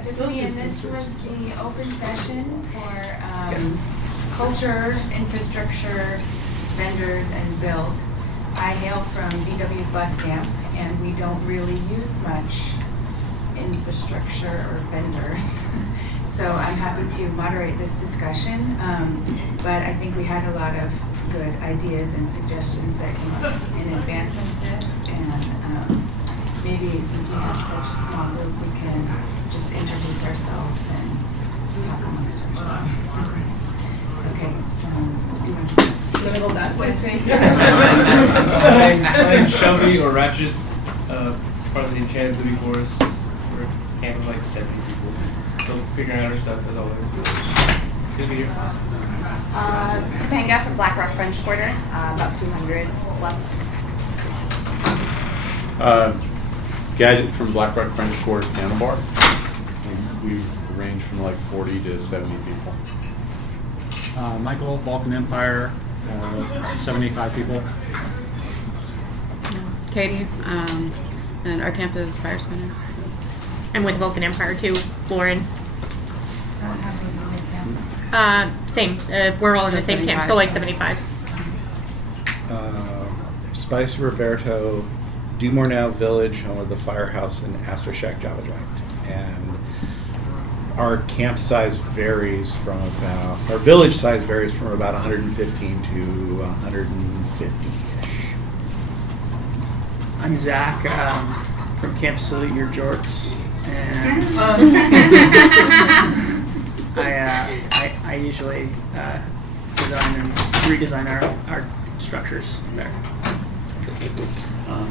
Epiphany, and this was the open session for culture, infrastructure, vendors, and build. I hail from VW Buscamp, and we don't really use much infrastructure or vendors. So I'm happy to moderate this discussion, but I think we had a lot of good ideas and suggestions that came up in advance of this, and maybe since we have such a small group, we can just introduce ourselves and talk amongst ourselves. Okay, so you want to start? I'm going to go that way. I'm Shelby or Ratchet, part of the Enchanted Living Forest. We're a camp of like 70 people. Still figuring out our stuff as always. Good to be here. Topanga from Blackrock French Quarter, about 200 plus. Gadget from Blackrock French Quarter Piano Bar. We range from like 40 to 70 people. Michael, Balkan Empire, 75 people. Katie, and our camp is Fire Spinners. I'm with Vulcan Empire too. Lauren. I don't have any on the camp. Same. We're all in the same camp, so like 75. Spice Roberto, Do More Now Village, home of the Firehouse and Astro Shack Java Joint. And our camp size varies from about, our village size varies from about 115 to 150-ish. I'm Zach from Camp Salute Your Jorts, and I usually design and redesign our structures there.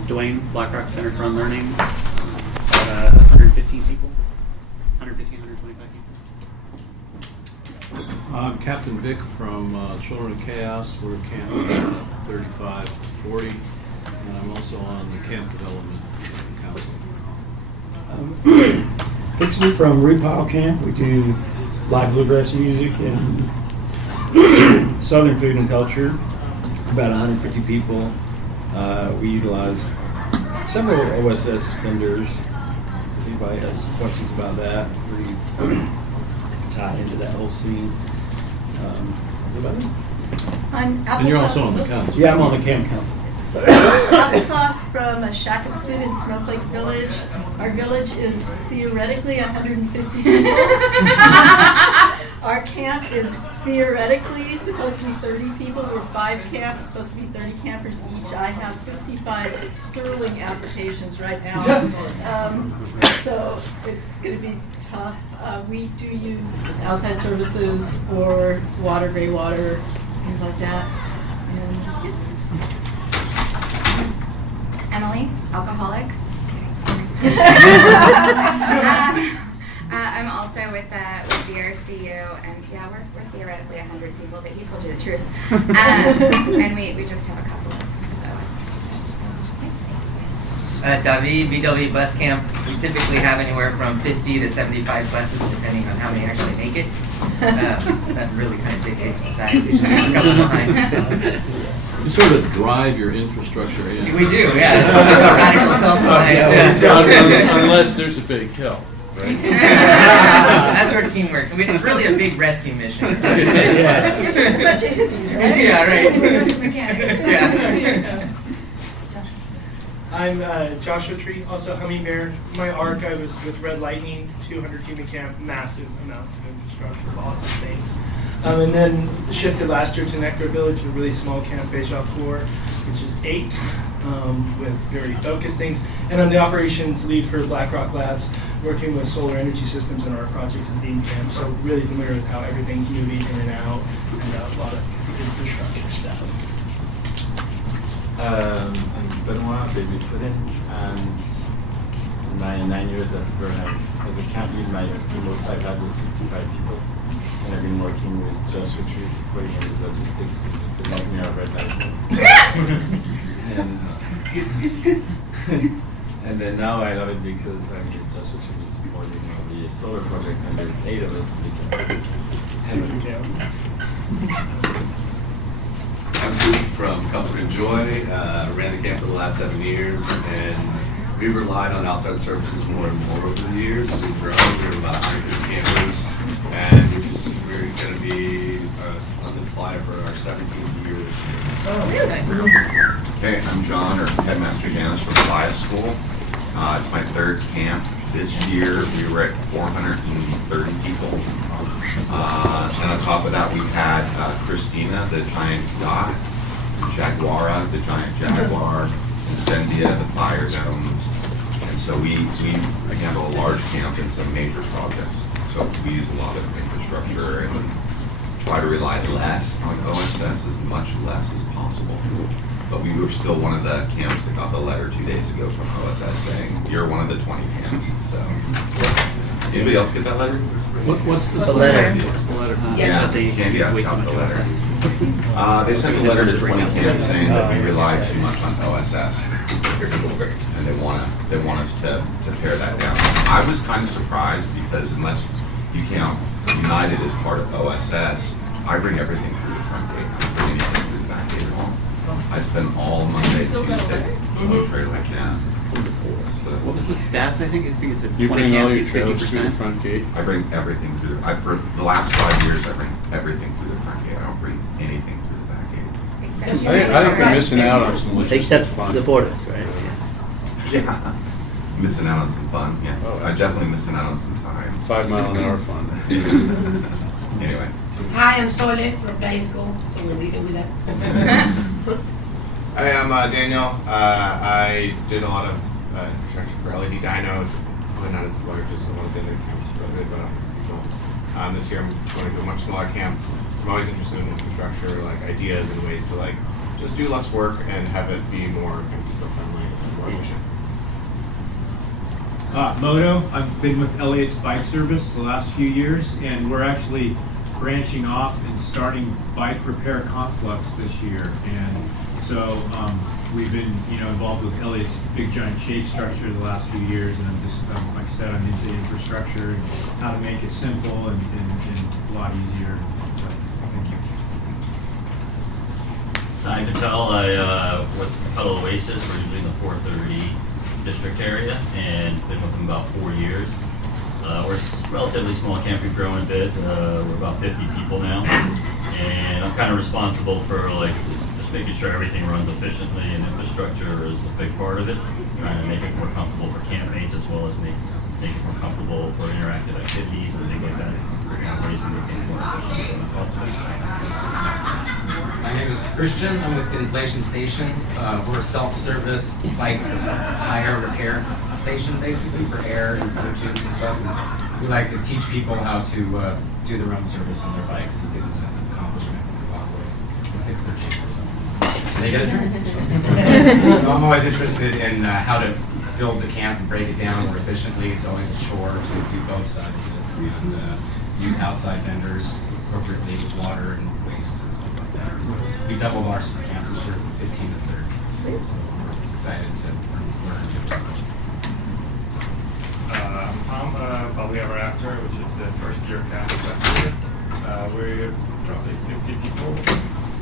Dwayne, Blackrock Center for Unlearning, about 115 people. 115, 125 people. I'm Captain Vic from Children of Chaos. We're Camp 35 to 40, and I'm also on the Camp Development Council. Dixon from Root Pile Camp. We do live bluegrass music and southern food and culture. About 150 people. We utilize several OSS vendors. If anybody has questions about that, we tie into that whole scene. Anybody? And you're also on the council. Yeah, I'm on the camp council. Applesauce from a Shack of Sin in Snowflake Village. Our village is theoretically 150 people. Our camp is theoretically supposed to be 30 people. We're 5 camps, supposed to be 30 campers each. I have 55 sterling applications right now. So it's going to be tough. We do use outside services for water, gray water, things like that. And, yeah. Emily, alcoholic. I'm also with the RCU, and yeah, we're theoretically 100 people, but he told you the truth. And we just have a couple of David, VW Buscamp. We typically have anywhere from 50 to 75 buses, depending on how many actually make it. That really kind of dictates society. We should have a couple behind. You sort of drive your infrastructure in. We do, yeah. It's a radical self-reliance. Unless there's a big kill, right? That's our teamwork. It's really a big rescue mission. It's really big. You're just a bunch of hippies, right? Yeah, right. Mechanics. Yeah. I'm Joshua Tree, also Hummingbird. My arc, I was with Red Lightning, 200 human camp, massive amounts of infrastructure, lots of things. And then shifted last year to Nectar Village, a really small camp based off 4, which is 8, with very focused things. And I'm the operations lead for BlackRock Labs, working with solar energy systems in our projects in Bean Camp. So really familiar with how everything's moving in and out, and a lot of infrastructure stuff. I'm Benoit, David Puddin, and in my 9 years at Burnham as a camp lead, the most I've had was 65 people. And I've been working with Joshua Tree, supporting his logistics. It's the nightmare of Red Lightning. And then now I love it because I'm with Joshua Tree supporting the solar project, and there's 8 of us in the camp. Super camp. I'm Philippe from Comfort and Joy. Ran the camp for the last 7 years, and we've relied on outside services more and more over the years as we've grown. We're about 100 campers, and we're going to be unemployed for our 17th year this year. Hey, I'm John, or Headmaster Janice from Fly School. It's my third camp. This year we were at 430 people. And on top of that, we had Christina, the giant yacht, Jaguara, the giant jaguar, Incendia, the fire zones. And so we handle a large camp and some major projects. So we use a lot of infrastructure and try to rely less on OSS, as much less as possible. But we were still one of the camps that got the letter 2 days ago from OSS saying, you're one of the 20 camps. So, anybody else get that letter? What's the letter? What's the letter? Yeah, Candy asked got the letter. They sent a letter to 20 camps saying that we rely too much on OSS. And they want us to pare that down. I was kind of surprised because unless you count United as part of OSS, I bring everything through the front gate. I don't bring anything through the back gate at all. I spend all Monday, Tuesday on the trailer like that. What was the stats? I think it's a You 20 bring all camps, your it's trailers through the 50%. front gate? I bring everything through. For the last 5 years, I bring everything through the front gate. I don't bring anything through the back gate. I think we're missing out on some logistics Except fun. the borders, right? Yeah. Missing out on some fun. Yeah. I'm definitely missing out on some time. 5 mile an hour fun. Anyway. Hi, I'm Soile from Glade School, so we're leaving with that. Hi, I'm Daniel. I did a lot of infrastructure for LED dynos. Probably not as large as the one that did camps for LED, but this year I'm going to a much smaller camp. I'm always interested in infrastructure, like ideas and ways to like just do less work and have it be more eco-friendly and more efficient. Moto, I've been with Elliot's Bike Service the last few years, and we're actually branching off and starting bike repair conflux this year. And so we've been, involved with Elliot's big giant shade structure the last few years, and I'm just, like I said, I'm into infrastructure and how to make it simple and a lot easier. So, thank you. Sai Patel, I with Pathable Oasis, we're usually in the 430 district area, and been with them about 4 years. We're a relatively small camp, we've grown a bit. We're about 50 people now, and I'm kind of responsible for just making sure everything runs efficiently, and infrastructure is a big part of it. Trying to make it more comfortable for campmates as well as make it more comfortable for interactive activities and things like that. Ways to make things more efficient. My name is Christian. I'm with Inflation Station. We're a self-service bike tire repair station, basically, for air and other tubes and stuff. And we like to teach people how to do their own service on their bikes and give them a sense of accomplishment when they walk away and fix their tube or something. And they get a drink. So I'm always interested in how to build the camp and break it down more efficiently. It's always a chore to do both sides of it. And use outside vendors appropriately with water and waste and stuff like that. So we doubled our camp this year from 15 to 30. So we're excited to learn different. I'm Tom, probably ever after, which is the first year camp last year. We're probably 50 people,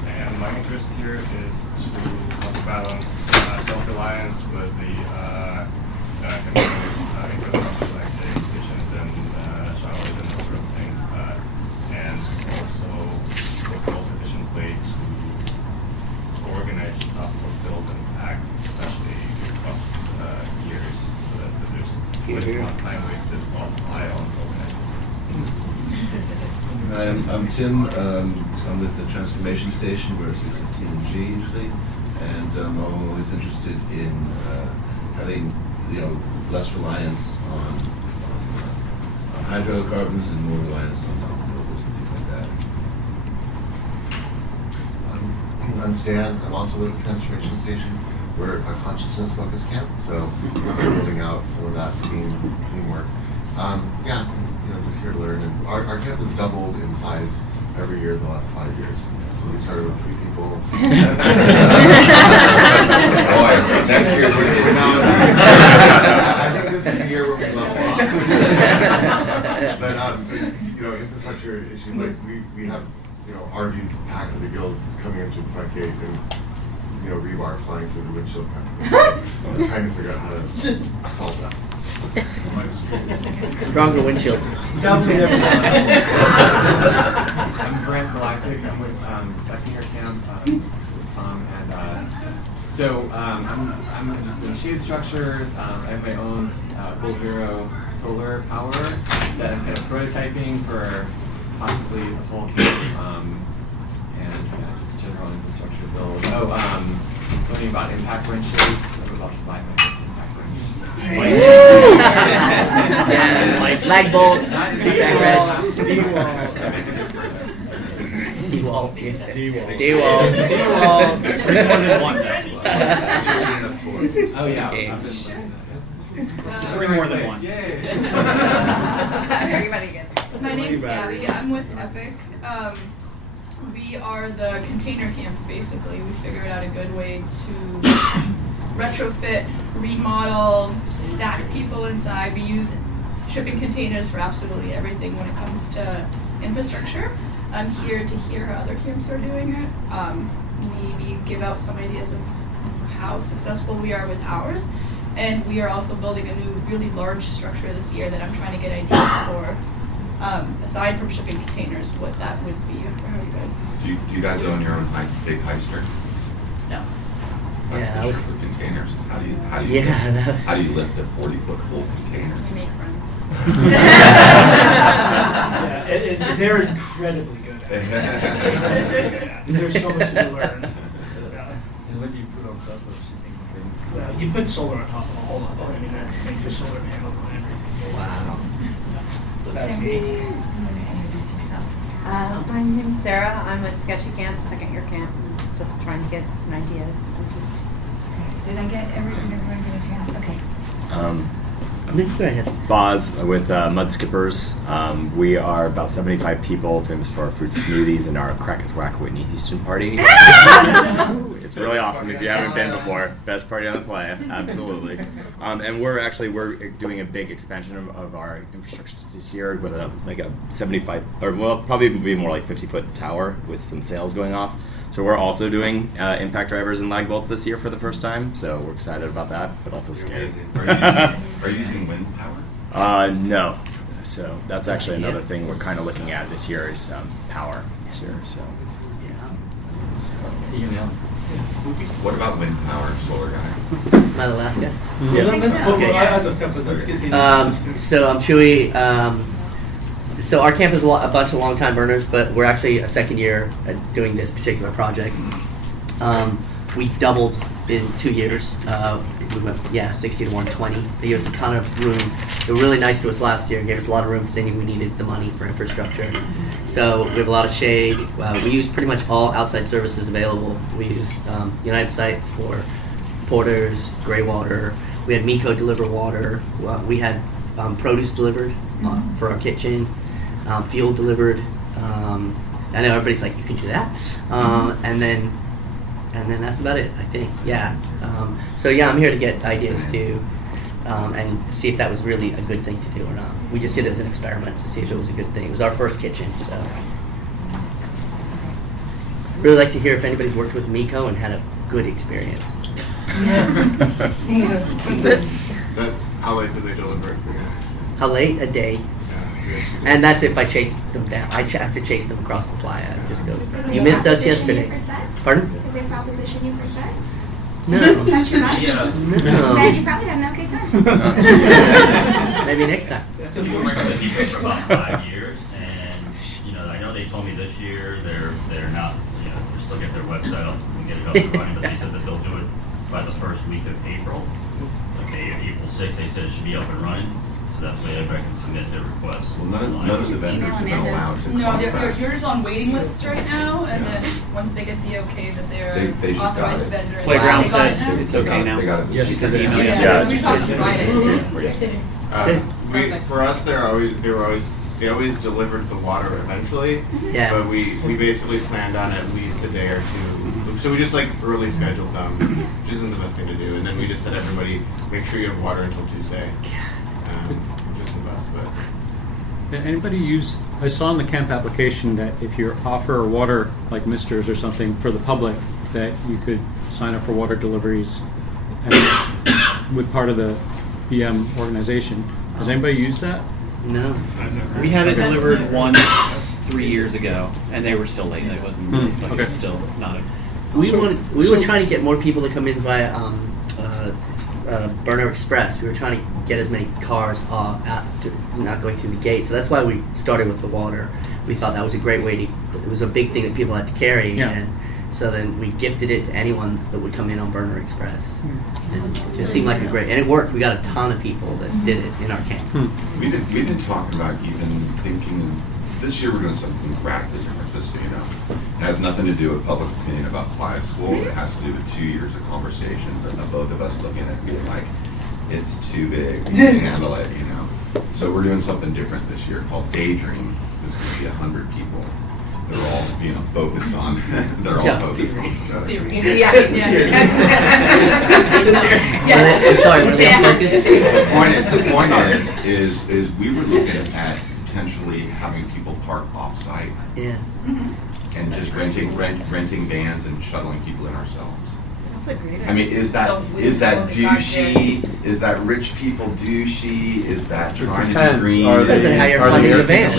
and my interest here is to help balance self-reliance with the infrastructure, like say kitchens and showers and that sort of thing, and also what's the most efficient way to organize stuff for build and pack, especially across years, so that there's less time wasted while I on organizing. I'm Tim. I'm with the Transformation Station. We're 615G usually, and I'm always interested in having less reliance on hydrocarbons and more reliance on renewables and things like that. I'm Stan. I'm also with the Transformation Station. We're a consciousness-focused camp, so we're building out some of that teamwork. Just here to learn. And our camp has doubled in size every year the last 5 years. So we started with 3 people. Next year we're I think this is the year where we level off. But infrastructure issue, like we have RVs packed to the gills coming in through the front gate and rebar flying through the windshield. I'm trying to figure out how to solve that. Stronger windshield. I'm Brent Galactic. I'm with second year camp with Tom, and I'm interested in shade structures. I have my own full zero solar power that I'm kind of prototyping for possibly the whole camp, and just general infrastructure build. Learning about impact wrenches. I'm about to buy my first impact wrench. Yeah, lag bolts, back reds. D-wall. D-wall. More than one. Oh yeah. Bring more than one. Everybody gets it. My name's Gabby. I'm with Epic. We are the container camp, basically. We figured out a good way to retrofit, remodel, stack people inside. We use shipping containers for absolutely everything when it comes to infrastructure. I'm here to hear how other camps are doing it. Maybe give out some ideas of how successful we are with ours. And we are also building a new, really large structure this year that I'm trying to get ideas for. Aside from shipping containers, what that would be. How do you guys? Do you guys own your own big heister? No. That's Yeah, the trick with containers. How do you lift a 40-foot full container? We make friends. Yeah, they're incredibly good at it. There's so much to learn. And what do you put on top of shipping containers? You put solar on top of all of it. I mean, that's the thing, just solar panels on everything. Wow. That's me. Introduce yourself. My name's Sarah. I'm with Sketchy Camp, second year camp, just trying to get ideas from people. Did I get everyone get a chance? Okay. Boz with Mudskippers. We are about 75 people, famous for our fruit smoothies and our Crack is Whack Whitney Houston party. It's really awesome if you haven't been before. Best party on the planet, absolutely. And we're doing a big expansion of our infrastructure this year with a 75, or well, probably be more like 50-foot tower with some sails going off. So we're also doing impact drivers and lag bolts this year for the first time. So we're excited about that, but also scared. Are you using wind power? No. So that's actually another thing we're kind of looking at this year is power this year. So What about wind power, solar guy? Am I the last guy? Okay. So I'm Chewy. So our camp is a bunch of long-time burners, but we're actually a second year at doing this particular project. We doubled in 2 years. We went 60 to 120. They gave us a ton of room. They were really nice to us last year and gave us a lot of room because they knew we needed the money for infrastructure. So we have a lot of shade. We use pretty much all outside services available. We use United Site for porters, gray water. We had Miko deliver water. We had produce delivered for our kitchen. Fuel delivered. I know everybody's like, you can do that. And then that's about it, I think. Yeah. I'm here to get ideas too, and see if that was really a good thing to do or not. We just did it as an experiment to see if it was a good thing. It was our first kitchen, so. Really like to hear if anybody's worked with Miko and had a good experience. So that's how late do they deliver it for you? How late? A day. And that's if I chase them down. I have to chase them across the playa and just go, you missed us yesterday. Pardon? Did they proposition you for sex? No. That's your mind. No. Then you probably had an okay time. Maybe next time. We've been working with Miko for about 5 years, and I know they told me this year they're not, they're still get their website up and get it up and running, but they said that they'll do it by the first week of April. Okay, April 6th, they said it should be up and running. So that way everybody can submit their requests. Well, none of the vendors have been allowed to contract. Yours on waiting lists right now, and then once they get the okay that they're They just got authorized it. vendor. Playground they got it said now? it's okay now. They got it. Yeah, she sent the email. We talked Friday. For us, they always delivered the water eventually. Yeah. But we basically planned on at least a day or two. So we just early scheduled them, which isn't the best thing to do. And then we just said everybody make sure you have water until Tuesday. Which isn't the best, but. Did anybody use, I saw in the camp application that if you offer water, like Misters or something, for the public, that you could sign up for water deliveries with part of the BM organization. Has anybody used that? No. We had it Okay. delivered once 3 years ago, and they were still late. It wasn't like it Okay. was still not a. We were trying to get more people to come in via Burner Express. We were trying to get as many cars not going through the gate. So that's why we started with the water. We thought that was a great way to. It was a big thing that people had to carry, Yeah. and so then we gifted it to anyone that would come in on Burner Express. And it just seemed like a great, and it worked. We got a ton of people that did it in our camp. We've been talking about even thinking, this year we're doing something radically different, just so you know. It has nothing to do with public opinion about Playa School. It has to do with 2 years of conversations and both of us looking at it being like, it's too big, we can't handle it, you know. So we're doing something different this year called Daydream. This could be 100 people. They're all, focused on, they're all Just focused on. Sorry, were they focused? The point is we were looking at potentially having people park off-site. Yeah. And just renting vans and shuttling people in ourselves. That's a great idea. I mean, is that douchey? Is that rich people douchey? Is that trying to be green? Depends on how you're funding the van.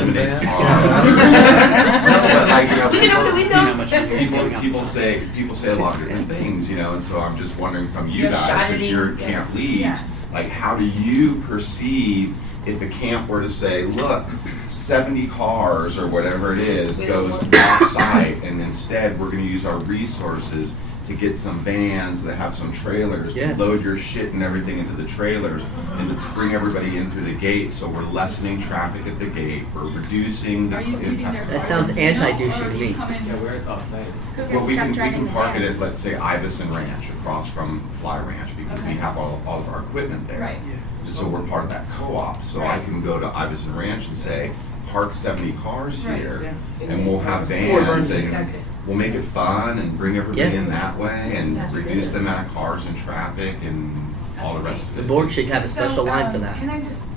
People say a lot of different things, and so I'm just wondering from you guys, since you're camp leads, like how do you perceive if a camp were to say, look, 70 cars or whatever it is goes off-site, and instead we're going to use our resources to get some vans that have some trailers, to load your shit and everything into the trailers, and to bring everybody in through the gate, so we're lessening traffic at the gate, we're reducing the impact. That sounds anti-douchey to me. Yeah, where is off-site? Well, we can park it at, let's say, Iveson Ranch, across from Fly Ranch, because we have all of our equipment there. Right. So we're part of that co-op, so I can go to Iveson Ranch and say, park 70 cars here, and we'll have vans, and we'll make it fun and bring everybody in that way, and reduce the amount of cars and traffic and all the rest of it. The board should have a special line for that. Can I just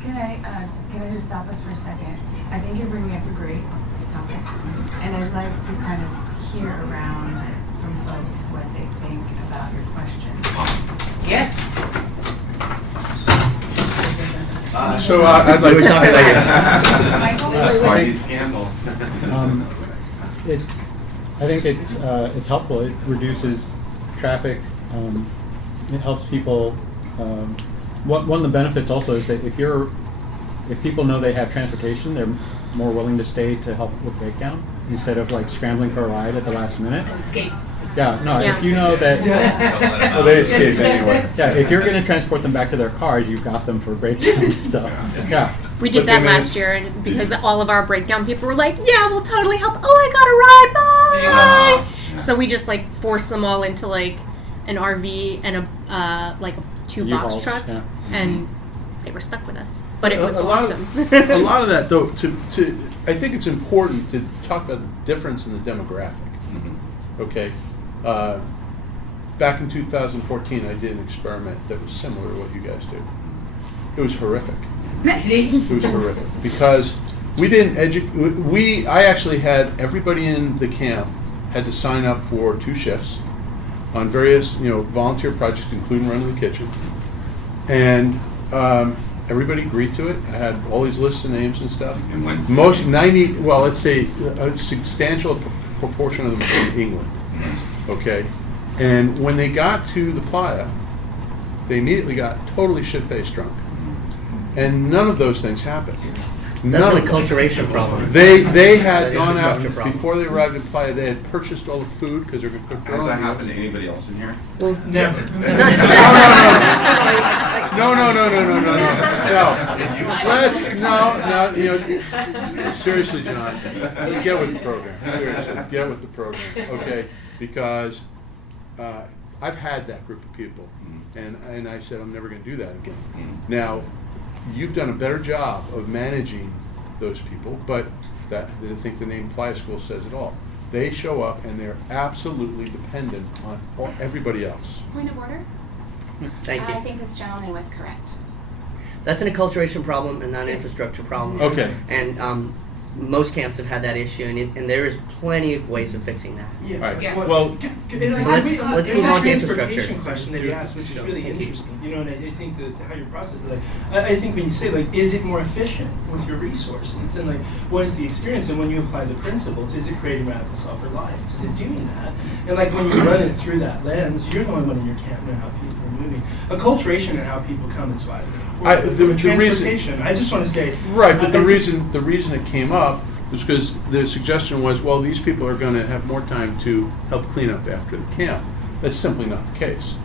stop us for a second? I think you're bringing up a great topic, and I'd like to kind of hear around from folks what they think about your question. Yeah. So I'd like We were talking about Party scandal. I think it's helpful. It reduces traffic. It helps people. One of the benefits also is that if people know they have transportation, they're more willing to stay to help with breakdown instead of like scrambling for a ride at the last minute. Escape. Yeah, no, if you know that, well, they escape anyway. Yeah, if you're going to transport them back to their cars, you've got them for breakdown. So, yeah. We did But that they last year, and because all of our breakdown people were like, "Yeah, we'll totally help." Oh, I got a ride, bye. So we just like forced them all into like an RV and a like 2 box U-Hauls, trucks, and they were stuck with us. But it was a lot awesome. a lot of that, though, I think it's important to talk about the difference in the demographic. Okay. Back in 2014, I did an experiment that was similar to what you guys do. It was horrific. It was horrific because we didn't I actually had everybody in the camp had to sign up for 2 shifts on various, volunteer projects, including running the kitchen, and everybody agreed to it. I had all these lists of names and stuff. And when's most 90, well, let's say a substantial proportion of them from England. Okay, and when they got to the playa, they immediately got totally shit-faced drunk, and none of those things happened. That's an acculturation problem. They had That's an gone out infrastructure problem. before they arrived in playa. They had purchased all the food because they're going to cook their Has own that meals. happened to anybody else in here? Well, Never. No. Seriously, John, get with the program. Seriously, get with the program, okay? Because I've had that group of people, and I said I'm never going to do that again. Now, you've done a better job of managing those people, but I think the name Playa School says it all. They show up and they're absolutely dependent on everybody else. Point of order? Thank you. I think this gentleman was correct. That's an acculturation problem and not an infrastructure problem. Okay. And most camps have had that issue, and there is plenty of ways of fixing that. Yeah. Right. Yeah. Well, let's move on to infrastructure. Transportation question that you asked, which is really interesting. You know, and I think that how you process it. Like, I think when you say like, is it more efficient with your resources, and like, what is the experience? And when you apply the principles, is it creating radical self-reliance? Is it doing that? And like when you run it through that lens, you're the only one in your camp know how people are moving. Acculturation and how people come is vitally important. the Transportation. I just want to say. Right, but the reason it came up was because the suggestion was, well, these people are going to have more time to help clean up after the camp. That's simply not the case.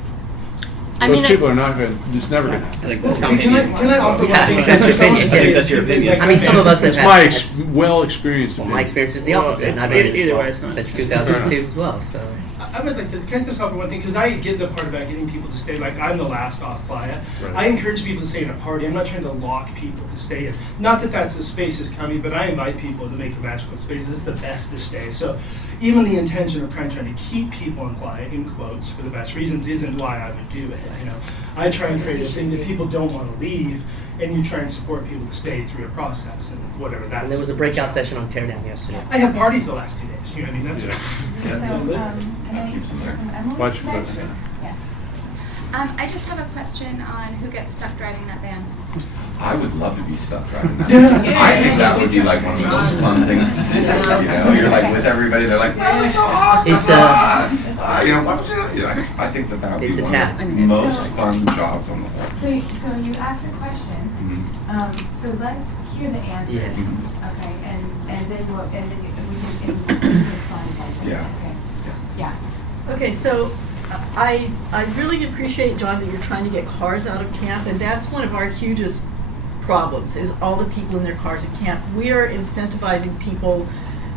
Those people are not going. It's never going to happen. I think that's how Can I offer one thing? That's your opinion. That's your opinion. I mean, some of us have It's had. my well-experienced opinion. My experience is the opposite. And I've been either way, it's not. since 2002 as well. So. I would like to, can I just offer one thing? Because I get the part about getting people to stay, like I'm the last off playa. Right. I encourage people to stay in a party. I'm not trying to lock people to stay in. Not that that's the space is coming, but I invite people to make a magical space. This is the best to stay. So even the intention of trying to keep people in playa, in quotes, for the best reasons, isn't why I would do it. You know, I try and create a thing that people don't want to leave, and you try and support people to stay through a process and whatever that is. And there was a breakout session on Teardown yesterday. I have parties the last 2 days. You know what I mean? That's Watch your Next. I just have a question on who gets stuck driving that van. I would love to be stuck driving that. I think that would be like one of the most fun things to do. You know, you're like with everybody. They're like, "That was so awesome!" It's you know, what would you? You know, I think that would be It's a one task. of the most fun jobs on the whole. So you asked the question. So let's hear the answers. Yes. Okay, and then we can respond like this. Yeah. Okay. Yeah. Okay, so I really appreciate, John, that you're trying to get cars out of camp, and that's one of our hugest problems, is all the people in their cars at camp. We are incentivizing people,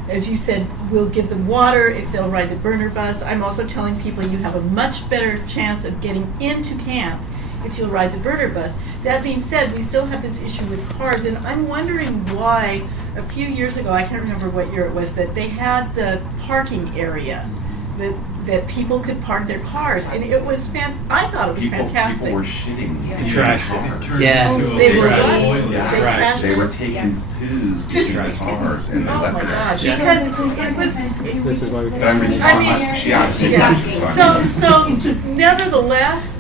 as you said, we'll give them water if they'll ride the burner bus. I'm also telling people you have a much better chance of getting into camp if you'll ride the burner bus. That being said, we still have this issue with cars, and I'm wondering why a few years ago, I can't remember what year it was, that they had the parking area that people could park their cars, and it was I thought it was fantastic. People were shitting in Trash. cars. Yeah. They were what? Yeah. They trashed They were it? taking poos in the cars and they Oh left my it. gosh, because it was, This is why we But I'm responsible. She asked me yeah. So nevertheless,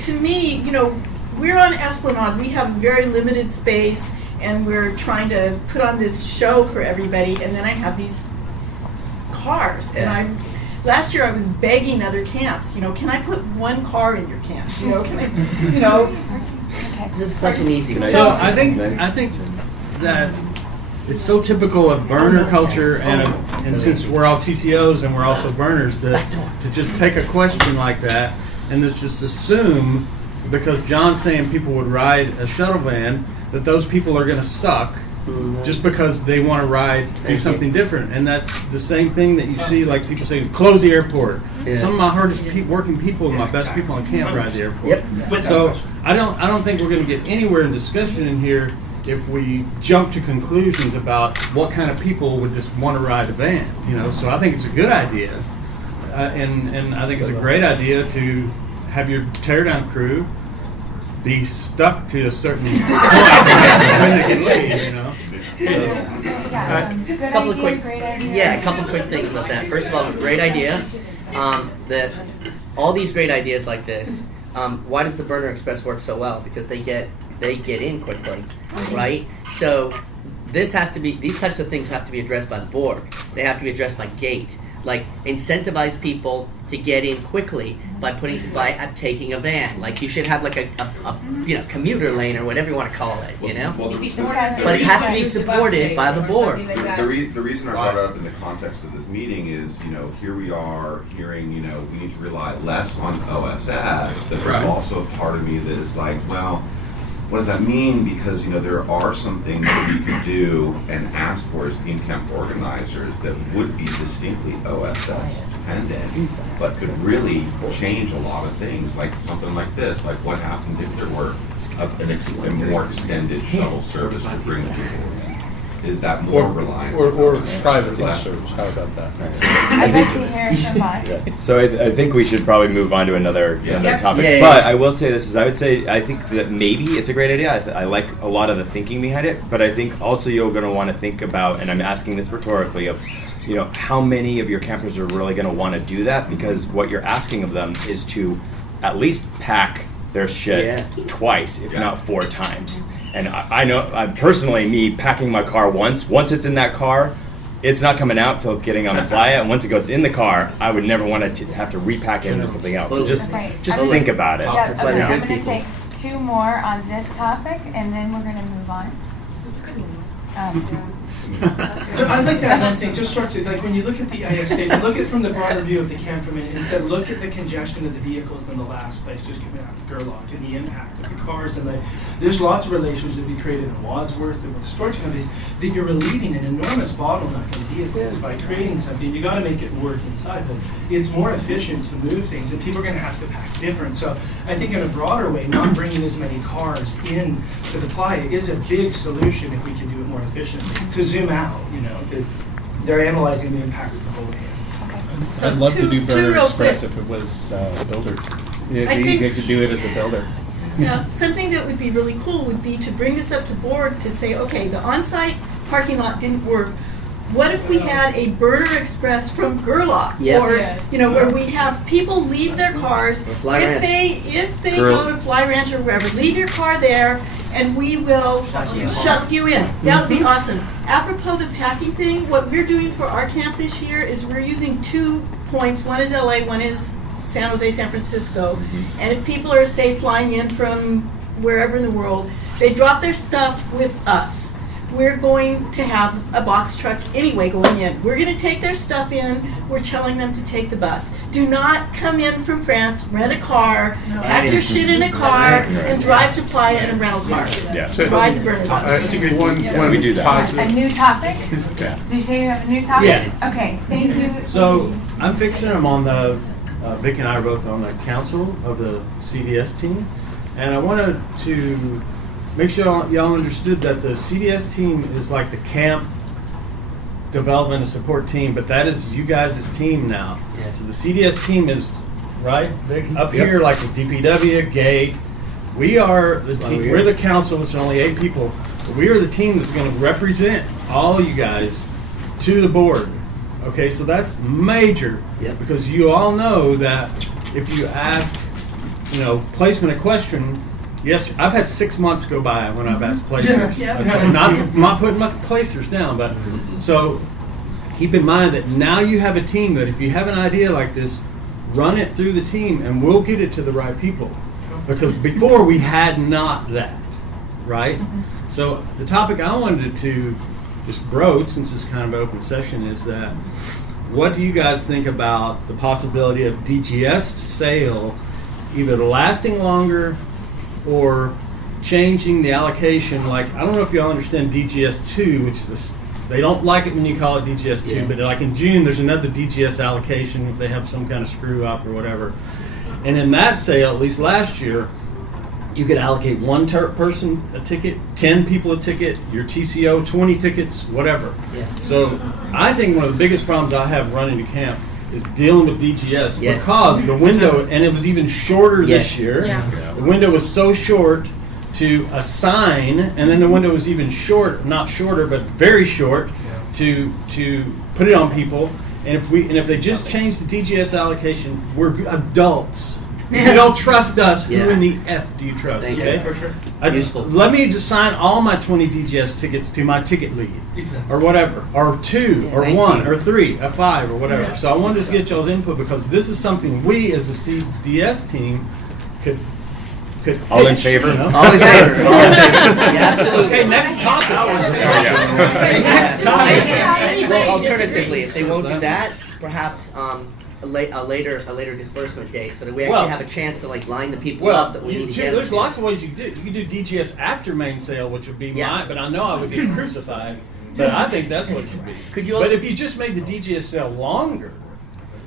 to me, you know, we're on Esplanade, we have very limited space, and we're trying to put on this show for everybody, and then I have these cars, and last year I was begging other camps, you know, can I put one car in your camp? You know, can I, you know? This is such an easy way. So I think that it's so typical of burner culture, and since we're all TCOs and we're also burners, that to just take a question like that and just assume, because John's saying people would ride a shuttle van, that those people are going to suck. Just because they want to do something different, and that's the same thing that you see, like people saying, close the airport. Yeah. Some of my hardest working people and my best people on camp ride the airport. Yep. So I don't think we're going to get anywhere in discussion in here if we jump to conclusions about what kind of people would just want to ride a van. You know, so I think it's a good idea, and I think it's a great idea to have your teardown crew be stuck to a certain point when they can leave, you know. Couple of quick things about that. First of all, great idea. That all these great ideas like this. Why does the Burner Express work so well? Because they get in quickly, right? So these types of things have to be addressed by the board. They have to be addressed by gate. Like incentivize people to get in quickly by taking a van. Like you should have like a commuter lane or whatever you want to call it, you know. Well, but it has to be supported by the board. The reason I brought it up in the context of this meeting is, you know, here we are hearing, you know, we need to rely less on OSS, but there's also a part of me that is like, well, what does that mean? Because, you know, there are some things that we could do and ask for as theme camp organizers that would be distinctly OSS dependent, but could really change a lot of things, like something like this. Like what happened if there were a more extended shuttle service to bring people in? is that more reliant? Or on private Yeah. bus service, how about that? I'd like to hear from us. Yeah. So I think we should probably move on to another topic. Yeah, But I will say this is I think that maybe it's a great idea. I like a lot of the thinking behind it, but I think also you're going to want to think about, and I'm asking this rhetorically, of how many of your campers are really going to want to do that, because what you're asking of them is to at least pack their shit twice, if not 4 times. And I know, personally, me packing my car once it's in that car, it's not coming out till it's getting on the playa, and once it goes in the car, I would never want to have to repack it into something else. So just think about it. Yeah, okay, I'm going to take 2 more on this topic, and then we're going to move on. I'd like to add one thing, just structured, like when you look at the IS statement, look at it from the broader view of the camp for a minute. Instead, look at the congestion of the vehicles in the last place, just coming out of Gerlach, and the impact of the cars. And there's lots of relations that we created in Wadsworth and with storage companies that you're relieving an enormous bottleneck in vehicles by creating something. You got to make it work inside, but it's more efficient to move things, and people are going to have to pack different. So I think in a broader way, not bringing as many cars in to the playa is a big solution if we can do it more efficiently. To zoom out, they're analyzing the impacts of the whole hand. So I'd love to do two Burner real Express quick. if it was a builder. I think- They could do it as a builder. Now, something that would be really cool would be to bring this up to board to say, okay, the on-site parking lot didn't work. What if we had a Burner Express from Gerlach? Yeah. Or, Yeah. where we have people leave their cars. Fly Ranch. If they Girl. go to Fly Ranch or wherever, leave your car there and we will shut you in. That would be awesome. Apropos the packing thing, what we're doing for our camp this year is we're using 2 points. One is LA, one is San Jose, San Francisco. And if people are, say, flying in from wherever in the world, they drop their stuff with us. We're going to have a box truck anyway going in. We're going to take their stuff in. We're telling them to take the bus. Do not come in from France, rent a car, pack your shit in a car, and drive to Playa in a rental car. Ride the Burner bus. When we do that. A new topic? Yeah. Did you say you have a new topic? Yeah. Okay, thank you. So I'm fixing them on the, Vic and I are both on the council of the CDS team, and I wanted to make sure y'all understood that the CDS team is like the camp development and support team, but that is you guys' team now. Yes. So the CDS team is, right, Vic, up here like the DPW, Gate. We are the team, we're the council, it's only 8 people, but we are the team that's going to represent all you guys to the board. Okay, so that's major, because you all know that if you ask, placement a question, yes, I've had 6 months go by when I've asked placers. I'm not putting my placers down, but so keep in mind that now you have a team that if you have an idea like this, run it through the team and we'll get it to the right people. Because before we had not that, right? So the topic I wanted to just broach, since it's kind of an open session, is that what do you guys think about the possibility of DGS sale either lasting longer or changing the allocation? Like, I don't know if y'all understand DGS 2, which is they don't like it when you call it DGS 2, but like in June there's another DGS allocation if they have some kind of screw up or whatever. And in that sale, at least last year, you could allocate one person a ticket, 10 people a ticket, your TCO 20 tickets, whatever. So I think one of the biggest problems I have running to camp is dealing with DGS because the window, and it was even shorter this year. The window was so short to assign, and then the window was even not shorter, but very short to put it on people. And if they just change the DGS allocation, we're adults. If you don't trust us, who in the F do you trust? Thank Okay, you. For sure. Let me assign all my 20 DGS tickets to my ticket lead, or whatever, or 2, or 1, or 3, or 5, or whatever. So I wanted to get y'all's input because this is something we as a CDS team could. All in favor? You know? All in favor. Yeah, absolutely. Okay, next topic. Next topic. Well, alternatively, if they won't do that, perhaps a later disbursement date, so that we actually have a chance to line the people up that we need to get. There's lots of ways you can do it. You can do DGS after main sale, which would be mine, but I know I would get crucified. But I think that's what it should be. But if you just made the DGS sale longer,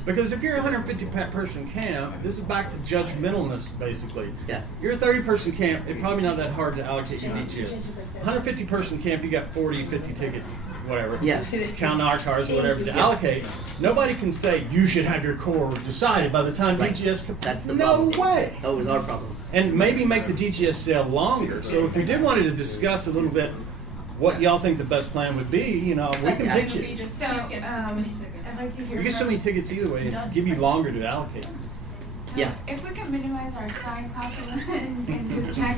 Because if you're a 150 person camp, this is back to judgmentalness, basically. Yeah. You're a 30 person camp, it's probably not that hard to allocate your DGS. 150 person camp, you got 40, 50 tickets, whatever. Yeah. Count our cars or whatever to allocate. Nobody can say you should have your core decided by the time DGS comes. That's the no problem. way. That was our problem. And maybe make the DGS sale longer. So if we did wanted to discuss a little bit what y'all think the best plan would be, we can pitch it. So, I'd like to hear You get so from- many tickets either way, and give you longer to allocate. So Yeah. If we can minimize our side talking and just check,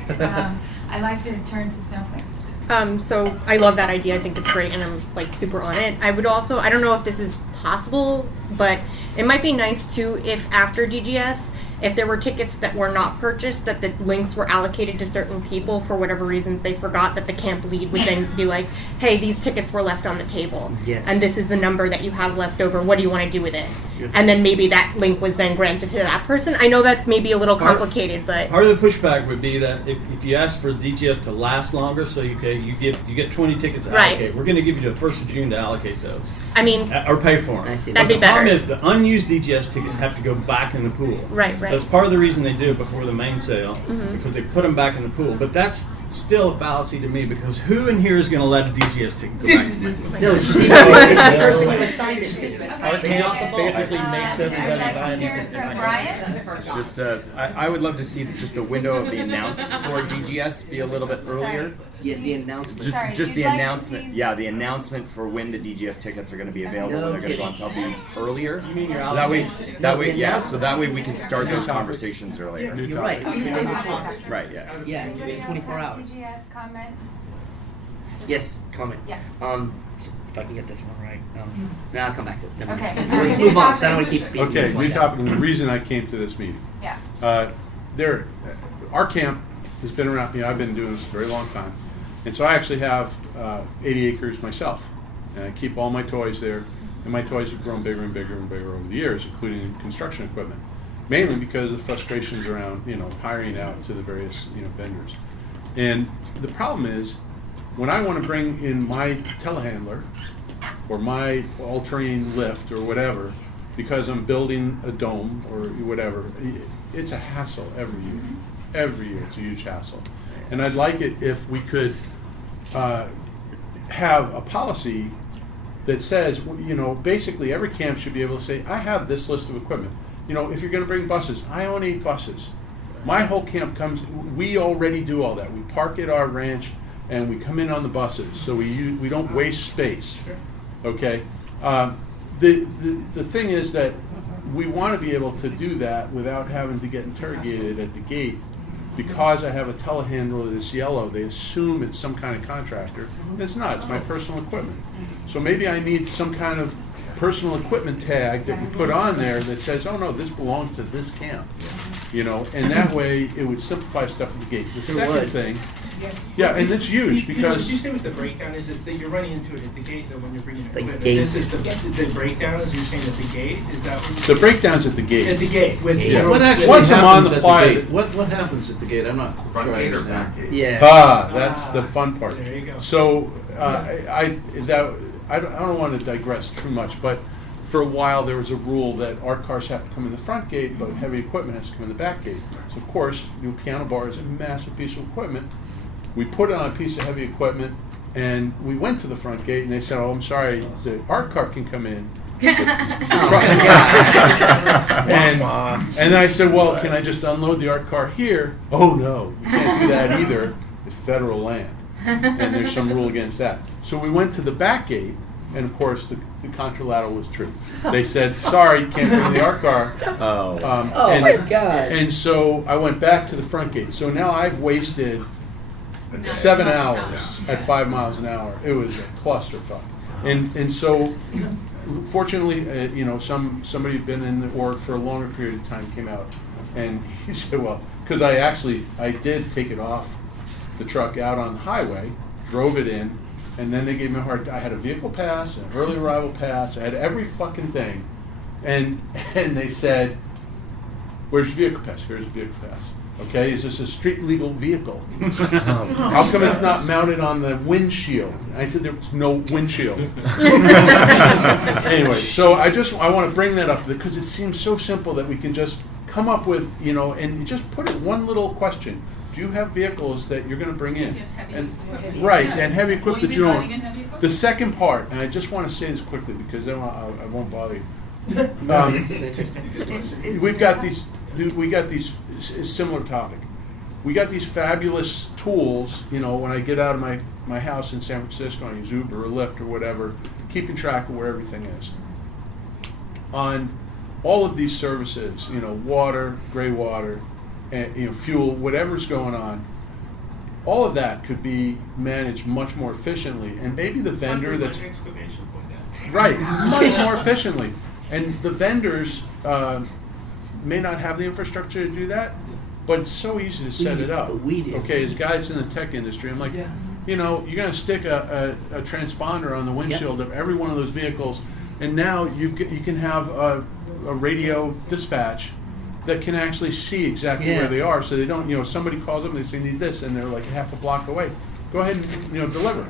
I'd like to turn to Snowflake. So I love that idea. I think it's great, and I'm like super on it. I would also, I don't know if this is possible, but it might be nice too if after DGS, if there were tickets that were not purchased, that the links were allocated to certain people for whatever reasons they forgot, that the camp lead would then be like, hey, these tickets were left on the table. Yes. And this is the number that you have left over. What do you want to do with it? Yeah. And then maybe that link was then granted to that person. I know that's maybe a little complicated, but Part of the pushback would be that if you ask for DGS to last longer, so you get 20 tickets to Right. allocate, we're going to give you the 1st of June to allocate those. I mean, Or pay for them. I see. That'd be The problem better. is the unused DGS tickets have to go back in the pool. Right. That's part of the reason they do it before the main sale, Mhm. because they put them back in the pool. But that's still a fallacy to me, because who in here is going to let a DGS ticket go back in the pool? No, it's the person you assigned it to. Our camp basically makes everybody buy an Brian? Just, I would love to see just the window of the announce for DGS be a little bit earlier. Yeah, the announcement. Just, Sorry, just you'd the like to announcement. see- Yeah, the announcement for when the DGS tickets are going to be available. No They're going to go on kidding. sale be earlier. You mean your So that way, allocation? that No, way, the yeah. So announcement. that way we can start New those topic. conversations earlier. You're right. Right. Yeah. Yeah, you get 24 hours. DGS comment? Yes, comment. Yeah. If I can get this one right. No, I'll come back to it. Never Okay. mind. Let's move on, because I don't want to keep beating Okay, this one new down. topic, and the reason I came to this meeting. Yeah. Our camp has been around, I've been doing this a very long time. And so I actually have 80 acres myself. And I keep all my toys there. And my toys have grown bigger and bigger and bigger over the years, including construction equipment. Mainly because of frustrations around, hiring out to the various, vendors. And the problem is, when I want to bring in my telehandler or my all-terrain lift or whatever, because I'm building a dome or whatever, it's a hassle every year. Every year, it's a huge hassle. And I'd like it if we could have a policy that says, basically every camp should be able to say, I have this list of equipment. If you're going to bring buses, I own 8 buses. My whole camp comes, we already do all that. We park at our ranch and we come in on the buses, so we don't waste space. Okay? The thing is that we want to be able to do that without having to get interrogated at the gate. Because I have a telehandler that's yellow, they assume it's some kind of contractor. And it's not, it's my personal equipment. So maybe I need some kind of personal equipment tag that we put on there that says, oh no, this belongs to this camp. And that way it would simplify stuff at the gate. The second thing, yeah, and it's huge because. Did you say what the breakdown is? It's that you're running into it at the gate though when you're bringing equipment. gate. This is the breakdown, as you're saying at the gate. Is that what The breakdown's at the gate. At the gate with Yeah. what actually Once I'm on the playa. What happens at the gate? I'm not Front sure I gate or understand. back gate? Yeah. That's the fun part. There you go. So I don't want to digress too much, but for a while there was a rule that our cars have to come in the front gate, but heavy equipment has to come in the back gate. So of course, new piano bar is a massive piece of equipment. We put it on a piece of heavy equipment, and we went to the front gate, and they said, "Oh, I'm sorry, our car can come in." And I said, well, can I just unload the art car here? Oh no, you can't do that either. It's federal land, and there's some rule against that. So we went to the back gate, and of course the contralateral was true. They said, sorry, you can't bring the art car. My God. And so I went back to the front gate. So now I've wasted 7 hours at 5 miles an hour. It was a clusterfuck. And so fortunately, somebody who'd been in the org for a longer period of time came out, and he said, well, because I did take it off the truck out on the highway, drove it in, and then they gave me a hard time. I had a vehicle pass, an early arrival pass, I had every fucking thing, and they said, where's your vehicle pass? Here's your vehicle pass. Okay, is this a street legal vehicle? How come it's not mounted on the windshield? I said there was no windshield. Anyway, so I want to bring that up because it seems so simple that we can just come up with, and just put it one little question. Do you have vehicles that you're going to bring in? And heavy equipped that you own. The second part, and I just want to say this quickly because then I won't bother you. We got these similar topic. We got these fabulous tools, when I get out of my house in San Francisco, I use Uber or Lyft or whatever, keeping track of where everything is. On all of these services, water, gray water, and fuel, whatever's going on, all of that could be managed much more efficiently, and maybe the vendor that's right, much more efficiently, and the vendors may not have the infrastructure to do that, but it's so easy to set it up. Okay, as guys in the tech industry, I'm like, you're going to stick a transponder on the windshield of every one of those vehicles, and now you can have a radio dispatch that can actually see exactly where they are, so they don't, somebody calls up and they say need this, and they're like half a block away. Go ahead and deliver it.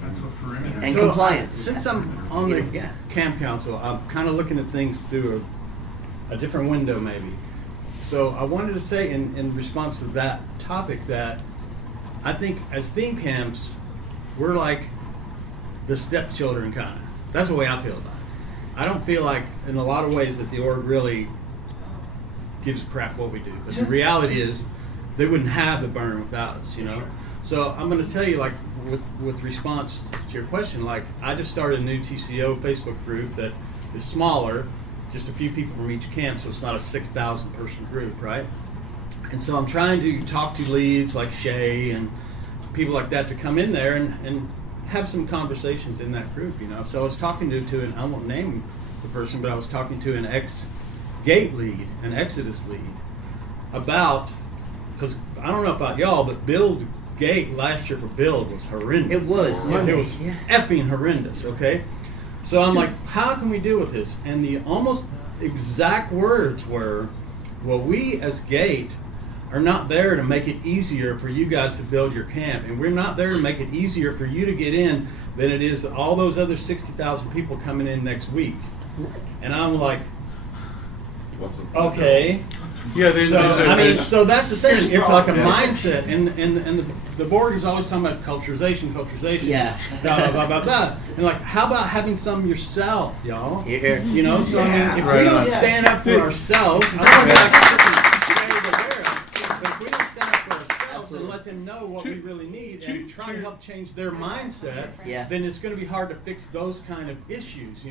That's what perimeter. And compliance. Since I'm on the camp council, I'm kind of looking at things through a different window, maybe. So I wanted to say in response to that topic that I think as theme camps, we're like the stepchildren kind of. That's the way I feel about it. I don't feel like in a lot of ways that the org really gives a crap what we do. But the reality is they wouldn't have the burn without us, So I'm going to tell you, like, with response to your question, like, I just started a new TCO Facebook group that is smaller, just a few people from each camp, so it's not a 6,000 person group, right? And so I'm trying to talk to leads like Shay and people like that to come in there and have some conversations in that group, So I was talking to and I won't name the person, but I was talking to an ex-Gate lead, an Exodus lead, about, because I don't know about y'all, but Build Gate last year for Build was horrendous. It was. It was effing horrendous, okay? So I'm like, how can we deal with this? And the almost exact words were, well, we as Gate are not there to make it easier for you guys to build your camp. And we're not there to make it easier for you to get in than it is all those other 60,000 people coming in next week. And I'm like, okay. Yeah, so that's the thing. It's like a mindset, and the board is always talking about culturization. Yeah. Blah blah blah blah. And like, how about having some yourself, y'all? So I mean, if we don't stand up for ourselves, I don't but if we don't stand up for ourselves and let them know what we really need and try to help change their mindset, then it's going to be hard to fix those kind of issues,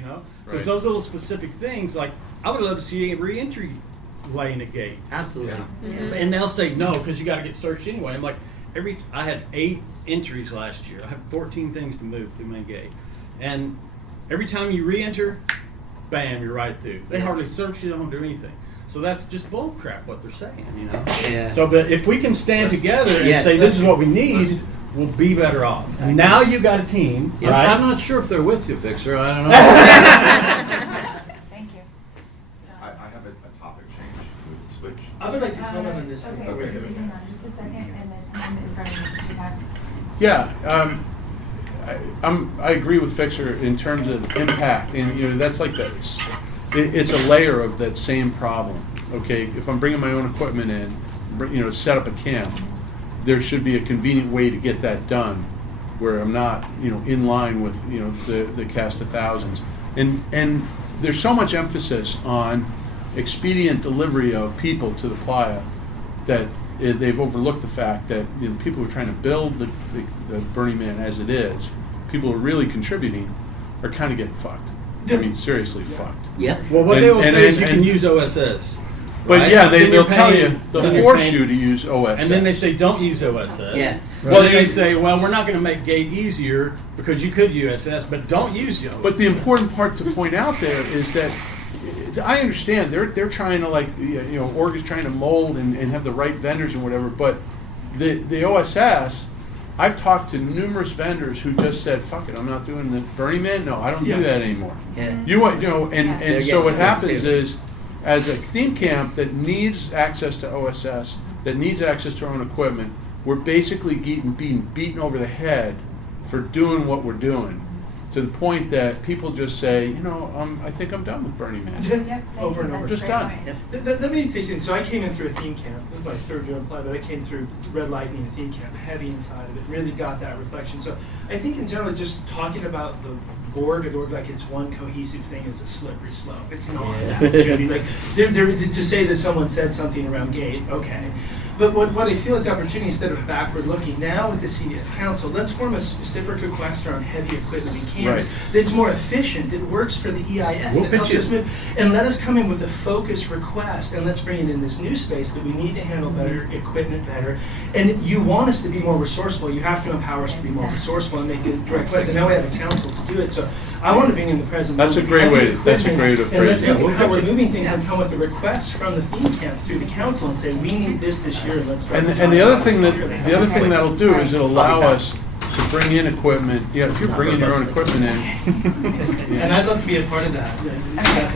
Because those little specific things, like I would love to see a re-entry lane at Gate. Absolutely. And they'll say no because you got to get searched anyway. I'm like, I had 8 entries last year. I have 14 things to move through main gate, and every time you re-enter, bam, you're right through. They hardly search you, they don't do anything. So that's just bull crap what they're saying, Yeah. So, but if we can stand together and say this is what we need, we'll be better off. Now you got a team, right? I'm not sure if they're with you, Fixer. I don't know. Thank you. I have a topic change. Switch. I would like to comment on this. Okay, hang on just a second, and there's one in front of you. Yeah, I agree with Fixer in terms of impact, and that's like it's a layer of that same problem. Okay, if I'm bringing my own equipment in, to set up a camp, there should be a convenient way to get that done, where I'm not in line with the cast of thousands, and there's so much emphasis on expedient delivery of people to the playa that they've overlooked the fact that people who are trying to build the Burning Man as it is, people who are really contributing, are kind of getting fucked. I mean, seriously fucked. Yeah. Well, what they will say is you can use OSS. But right? yeah, they'll tell you, they'll force you to use OSS. And then they say don't use OSS. Yeah. Well, then they say, well, we're not going to make Gate easier because you could use OSS, but don't use OSS. But the important part to point out there is that I understand they're trying to org is trying to mold and have the right vendors and whatever, but the OSS, I've talked to numerous vendors who just said, fuck it, I'm not doing the Burning Man. No, I don't do that anymore. Yeah. And so what happens is, as a theme camp that needs access to OSS, that needs access to our own equipment, we're basically being beaten over the head for doing what we're doing, to the point that people just say, I think I'm done with Burning Man. Over and over. I'm just done. Let me face it. So I came in through a theme camp. This is my third year in play, but I came through Red Lightning, a theme camp, heavy inside of it. Really got that reflection. So I think in general, just talking about the board like it's one cohesive thing is a slippery slope. It's not that. Jody. Like to say that someone said something around gate, okay. But what I feel is the opportunity, instead of backward looking, now with the CDS Council, let's form a specific request around heavy equipment in camps that's more efficient, that works for the EIS, that helps us move. And let us come in with a focused request, and let's bring it in this new space that we need to handle better equipment better. And you want us to be more resourceful. You have to empower us to be more resourceful and make a direct request. And now we have a council to do it. So I want to bring in the president. That's a great way. That's a great phrase. And let's look at how we're moving things and come with the requests from the theme camps through the council and say we need this year. And let's start. And the other thing that'll do is it'll allow us to bring in equipment. If you're bringing your own equipment in. And I'd love to be a part of that.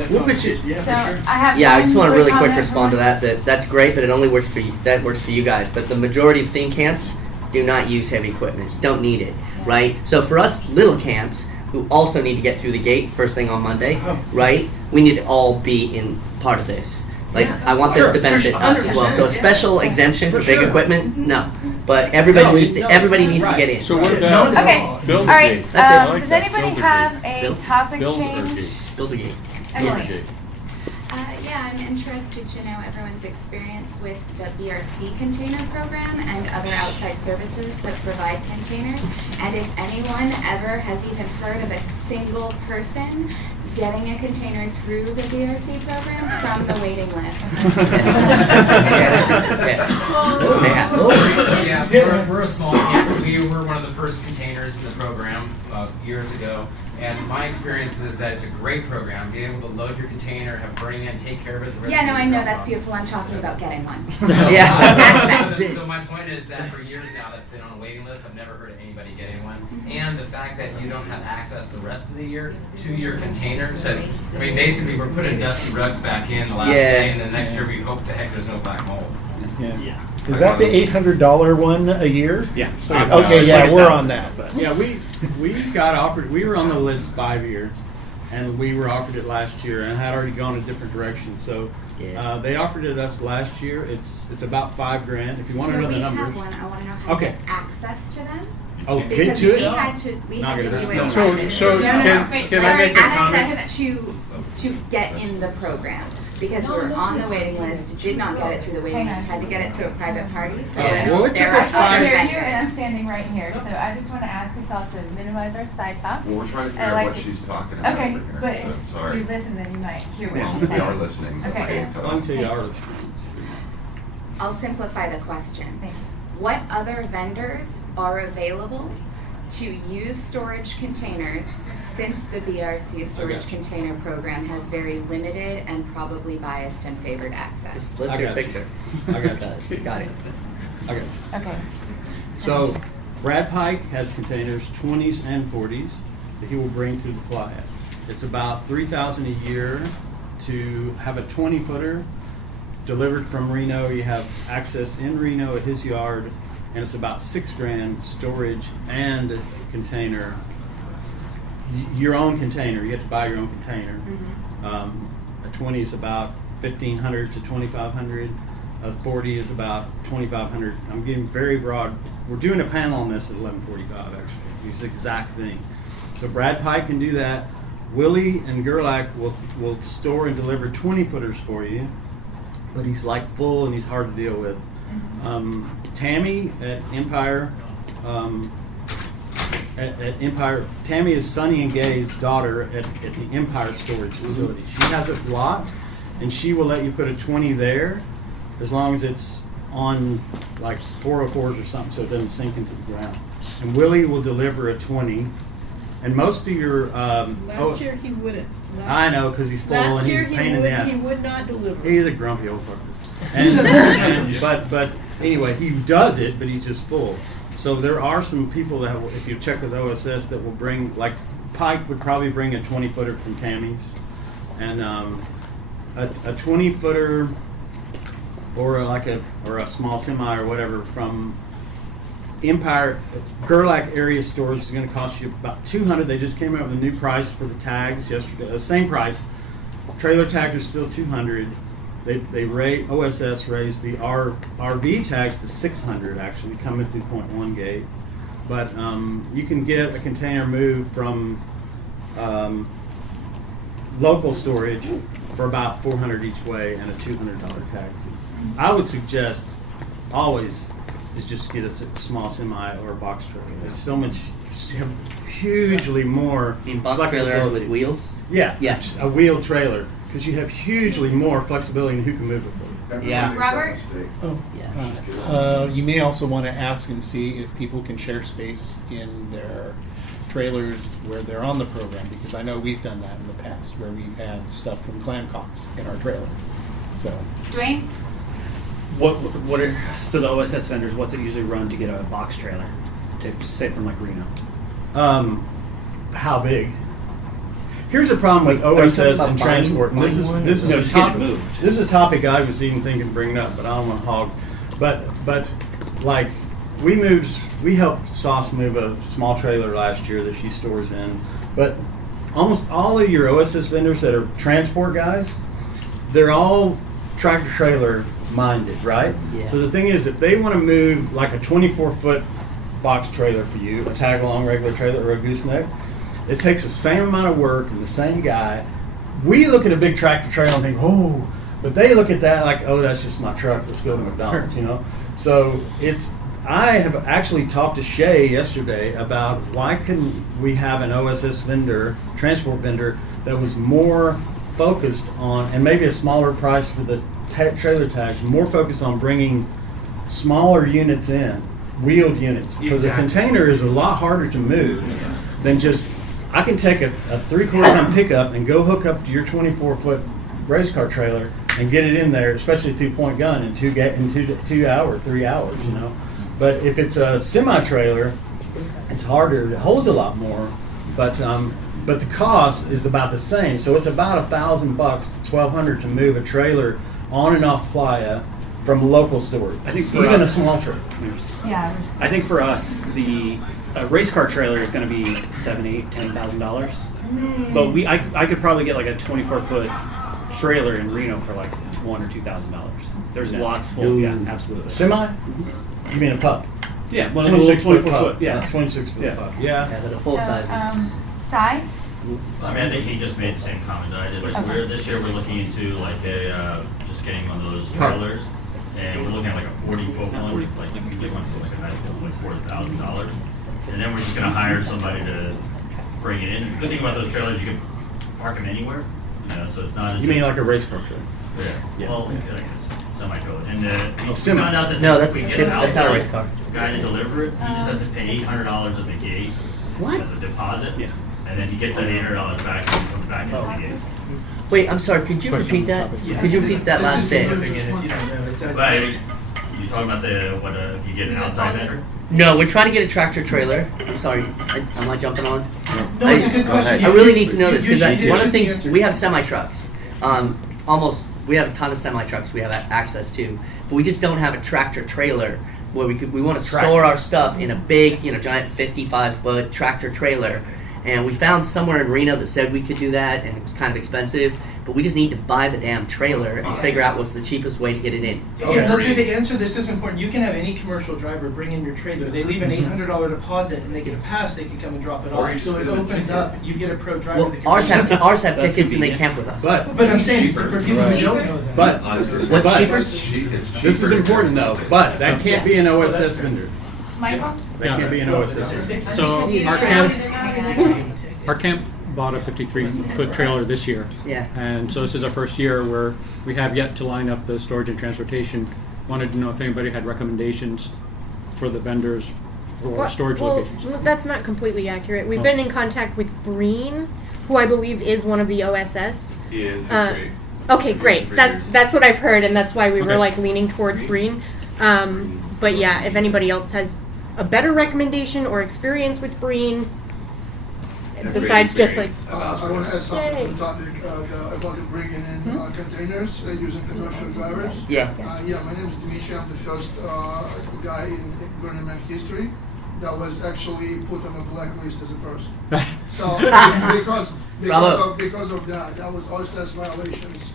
We'll pitch it. Yeah, So for sure. I just want to really quick comment respond to that. That's great, but it only works for you. That works for you guys. But the majority of theme camps do not use heavy equipment. Don't need it, right? So for us little camps who also need to get through the gate first thing on Monday, right? We need to all be in part of this. Like, I want this to benefit us as well. So a special exemption for big equipment, no. But everybody needs to get in. So what about build All a right. gate? Does anybody have a topic change? Build a gate. Okay. Yeah, I'm interested to know everyone's experience with the BRC container program and other outside services that provide containers. And if anyone ever has even heard of a single person getting a container through the BRC program from the waiting list. Yeah, we're a small camp. We were one of the first containers in the program years ago. And my experience is that it's a great program. Being able to load your container, have bring in, take care of it. Yeah, no, I know that's beautiful. I'm talking about getting one. So my point is that for years now, that's been on a waiting list. I've never heard of anybody getting one. And the fact that you don't have access the rest of the year to your container. So, I mean, basically, we're putting dusty rugs back in the last day, and then next year we hope the heck there's no black mold. Yeah. Is that the $800 one a year? Yeah. Okay, yeah, we're on that. But. Yeah, we got offered. We were on the list 5 years, and we were offered it last year, and had already gone a different direction. So they offered it us last year. It's about $5,000. If you want to know the numbers. We have one. I want to know how to get access to them. Oh, because get to it. We had to do it. Can I make a comment? Access to get in the program. Because we were on the waiting list, did not get it through the waiting list, had to get it through a private party. So well, it took us 5 Here, and I'm standing right here, so I just want to ask us all to minimize our side talk. Well, we're trying to figure out what she's talking about Okay, over here. but So, if sorry. you listen, then you might hear what Well, she's we saying. are listening. Okay. Until you are listening. I'll simplify the question. What other vendors are available to use storage containers since the BRC storage container program has very limited and probably biased and favored access? Let's do fixer. I got you. Got it. I got you. Okay. So Brad Pike has containers, 20s and 40s, that he will bring to the playa. It's about $3,000 a year to have a 20-footer delivered from Reno. You have access in Reno at his yard, and it's about $6,000 storage and container. Your own container. You have to buy your own container. A 20 is about $1,500 to $2,500. A 40 is about $2,500. I'm getting very broad. We're doing a panel on this at 11:45. Actually, this exact thing. So Brad Pike can do that. Willie and Gerlach will store and deliver 20-footers for you, but he's like full and he's hard to deal with. Tammy at Empire. At Empire, Tammy is Sonny and Gay's daughter at the Empire storage facility. She has a lot, and she will let you put a 20 there, as long as it's on like 404s or something, so it doesn't sink into the ground. And Willie will deliver a 20, and most of your Last year he wouldn't. I know, because he's full and he's a pain in the ass. He would not deliver. He's a grumpy old fucker. But anyway, he does it, but he's just full. So there are some people that, if you check with OSS, that will bring, like Pike would probably bring a 20-footer from Tammy's, and a 20-footer or a small semi or whatever from Empire, Gerlach area stores is going to cost you about $200. They just came out with a new price for the tags yesterday. The same price. Trailer tags are still $200. OSS raised the RV tags to $600 actually, coming through 0.1 gate. But you can get a container moved from local storage for about $400 each way and a $200 tag fee. I would suggest always is just get a small semi or a box trailer. It's so much, hugely more In box trailers with wheels? Yeah, Yeah. a wheel trailer, because you have hugely more flexibility in who can move it for you. Yeah. Robert? You may also want to ask and see if people can share space in their trailers where they're on the program, because I know we've done that in the past, where we've had stuff from Clamcocks in our trailer. So, Dwayne? What are so the OSS vendors? What's it usually run to get a box trailer, to say from like Reno? How big? Here's the problem with OSS and transport. And this is No, a just get it topic. moved. This is a topic I was even thinking of bringing up, but I don't want to hog. But like we helped Sauce move a small trailer last year that she stores in. But almost all of your OSS vendors that are transport guys, they're all tractor trailer minded, right? Yeah. So the thing is, if they want to move like a 24-foot box trailer for you, a tag along regular trailer or a gooseneck, it takes the same amount of work and the same guy. We look at a big tractor trailer and think, oh, but they look at that like, oh, that's just my truck. Let's go to McDonald's, you know? So I have actually talked to Shay yesterday about why couldn't we have an OSS vendor, transport vendor, that was more focused on, and maybe a smaller price for the trailer tags, more focused on bringing smaller units in, wheeled units. Because a container is a lot harder to move than just, I can take a 3/4 ton pickup and go hook up to your 24-foot race car trailer and get it in there, especially a 2-point gun in 2 hours, 3 hours, you know. But if it's a semi-trailer, it's harder. It holds a lot more, but the cost is about the same. So it's about $1,000 to $1,200 to move a trailer on and off playa from local storage. I think for even us- a small trailer. Yeah. I think for us, the race car trailer is going to be $7,000, $8,000, $10,000. But I could probably get like a 24-foot trailer in Reno for like $1,000 or $2,000. There's lots full. Yeah, absolutely. Semi? You mean a pup? Yeah, one of those 24 pup. foot. Yeah, 26-foot pup. Yeah. Yeah, but a full size. Sai? I mean, I think he just made the same comment that I did. Like, this year we're looking into like just getting one of those trailers, and we're looking at like a 40-foot one. Like we can get one for like a nice one, like $4,000, and then we're just gonna hire somebody to bring it in. The good thing about those trailers, you can park them anywhere. You know, so it's not. As You mean like a race car trailer? Yeah. Well, like a semi-trailer. And we semi. found out that No, we that's can a get ship- an that's not a outside race car. guy to deliver it. He just has to pay $800 at the gate. What? As a deposit. Yes. And then he gets that $800 back and comes back into the gate. Wait, I'm sorry. Could you repeat that? Could you repeat that last bit? But you talking about if you get an outside vendor? No, we're trying to get a tractor trailer. I'm sorry. Am I jumping on? No, it's a good question. I really need to know this because You one of the should things answer. we have semi trucks. We have a ton of semi trucks we have access to, but we just don't have a tractor trailer where we want to store our stuff in a big, giant 55-foot tractor trailer. And we found somewhere in Reno that said we could do that, and it was kind of expensive. But we just need to buy the damn trailer and figure out what's the cheapest way to get it in. Yeah, let's say the answer. This is important. You can have any commercial driver bring in your trailer. They leave an $800 deposit, and they get a pass. They can come and drop it Or you off. just So it give them a opens ticket. up. You get a pro driver. Well, that can ours have tickets and they camp with us. But I'm saying for people who don't know that. But What's cheaper? This is important though. But that can't be an OSS vendor. Michael? That can't be an OSS vendor. So our camp bought a 53-foot trailer this year. Yeah. And so this is our first year where we have yet to line up the storage and transportation. Wanted to know if anybody had recommendations for the vendors or storage locations. That's not completely accurate. We've Oh. been in contact with Breen, who I believe is one of the OSS. He is great. Okay, great. That's what I've heard, and that's why we were Okay. like leaning towards Breen. But yeah, if anybody else has a better recommendation or experience with Breen, Besides just like, I want to add something Yay. to the topic about bringing in containers using commercial drivers. Yeah. Yeah, my name is Dimitri. I'm the first guy in Burning Man history that was actually put on a blacklist as a person. So because of that was OSS violations.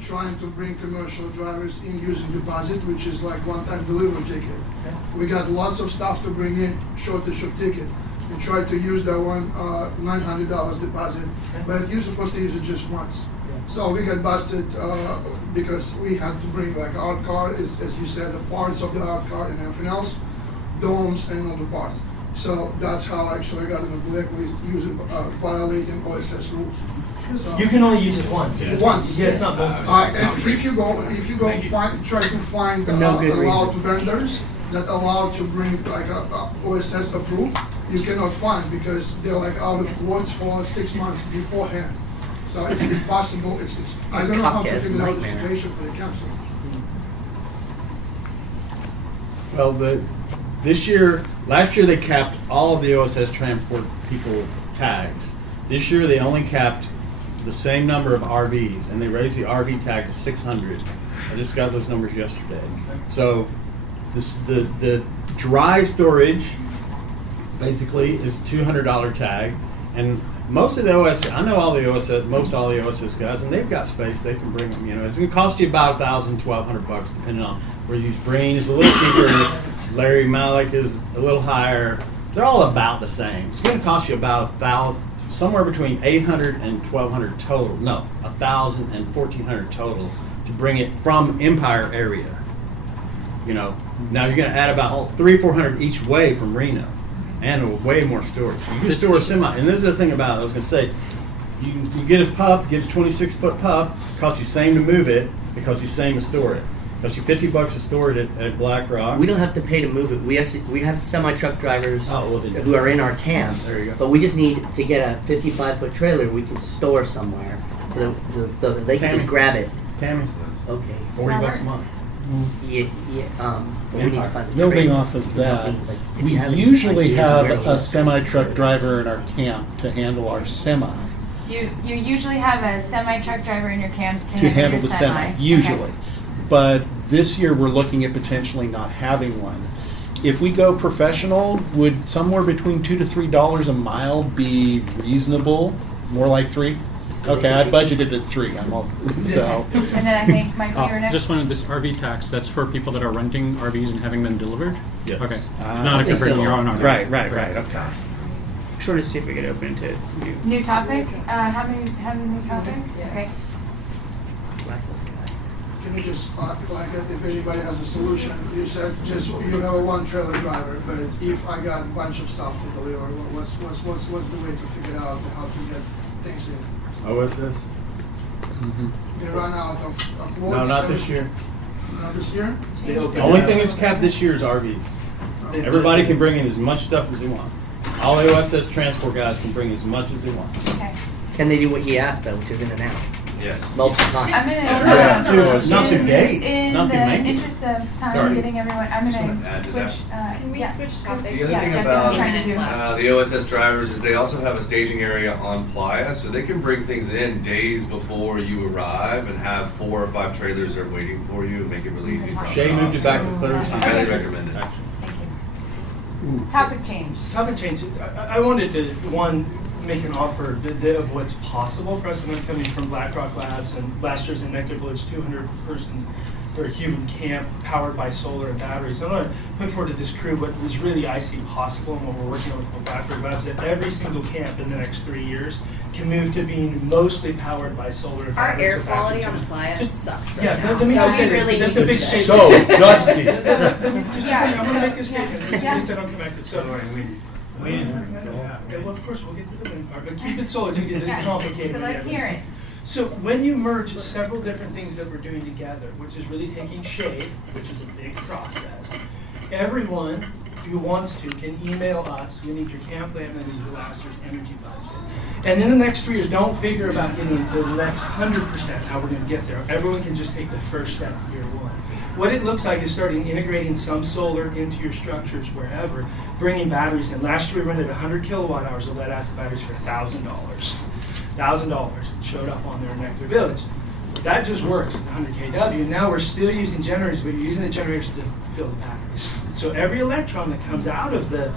Trying to bring commercial drivers in using deposit, which is like one-time delivery ticket. We got lots of stuff to bring in, shortage of ticket, and try to use that one $900 deposit, but you're supposed to use it just once. So we got busted because we had to bring like our car, as you said, the parts of the art car and everything else, domes and all the parts. So that's how actually I got on the blacklist using violating OSS rules. So You can only use it once. Once. Yeah, it's not multiple. If you go try to find allowed vendors that allow to bring like a OSS approved, you cannot find because they're like out of quotes for 6 months beforehand. So it's impossible. I don't know how to figure out the situation for the council. Well, last year they capped all of the OSS transport people tags. This year they only capped the same number of RVs, and they raised the RV tag to 600. I just got those numbers yesterday. So the dry storage basically is $200 tag, and most of the OSS, I know most all the OSS guys, and they've got space. They can bring them. You know, it's going to cost you about $1,000, $1,200 depending on where you use. Breen is a little cheaper. Larry Malik is a little higher. They're all about the same. It's going to cost you about somewhere between $800 and $1,200 total. No, $1,000 and $1,400 total to bring it from Empire area. You know, now you're going to add about $300-400 each way from Reno, and way more storage. You can store a semi, and this is the thing about it. I was going to say, you get a pup, get a 26-foot pup. It costs you same to move it. It costs you same to store it. It costs you $50 to store it at Black Rock. We don't have to pay to move it. We have semi-truck drivers who are in our camp. There you go. But we just need to get a 55-foot trailer we can store somewhere so that they can just grab it. Tammy. Okay. $40 a month. Yeah. But we need to find the Building trailer. off of that, If we you have any usually ideas have where to a look. semi-truck driver in our camp to handle our semi. You usually have a semi-truck driver in your camp to To handle your the semi, usually. Okay. But this year, we're looking at potentially not having one. If we go professional, would somewhere between $2 to $3 a mile be reasonable? More like $3? Okay, I budgeted at $3. I'm all, so. And then I think, Michael, you're next. Just wanted this RV tax, that's for people that are renting RVs and having them delivered? Yes. Okay. Not if you're bringing your own RVs. Right, okay. Sure to see if we could open to New topic? How many new topic? Okay. Can you just like if anybody has a solution? You said just you have a one trailer driver, but if I got a bunch of stuff to deliver, what's the way to figure out how to get things in? OSS? They run out of quotes. No, not this year. Not this year? The only thing that's capped this year is RVs. Everybody can bring in as much stuff as they want. All the OSS transport guys can bring as much as they want. Okay. Can they do what he asked though, which is in and out? Yes. Multiple times. I'm Yeah. Not the gate. In Not the the main gate. interest of time, Sorry. getting everyone, I'm Just wanna gonna add to switch. that. Can we switch topics? The other Yeah, thing that's what I'm about trying to do. the OSS drivers is they also have a staging area on Playa, so they can bring things in days before you arrive and have 4 or 5 trailers there waiting for you and make it really easy to drop Shay it moved off. it back to Thursday. I highly Okay. recommend it. Topic change. Topic change. I wanted to, make an offer of what's possible for us. I'm coming from BlackRock Labs, and last year's in Nectar Village, 200-person or human camp powered by solar and batteries. So I'm going to put forward to this crew what was really I see possible and what we're working on with BlackRock Labs, that every single camp in the next 3 years can move to being mostly powered by solar and Our batteries. air or quality batteries. on the playa sucks right Yeah, now. let me So just say we this, really that's a need big to- statement. So dusty. I'm going to make a statement, in Yeah. case I don't come back to it. So, well, of course, we'll get to the wind part, but keep it solar because it's complicated. So let's hear it. So when you merge several different things that we're doing together, which is really taking shape, which is a big process, everyone who wants to can email us. We need your camp plan and we need your last year's energy budget. And in the next 3 years, don't figure about getting to the next 100% how we're going to get there. Everyone can just take the first step year one. What it looks like is starting integrating some solar into your structures wherever, bringing batteries in. Last year we rented 100 kilowatt hours of lead acid batteries for $1,000. $1,000 showed up on there in Nectar Village. That just works at 100 kW. Now we're still using generators, but you're using the generators to fill the batteries. So every electron that comes out of the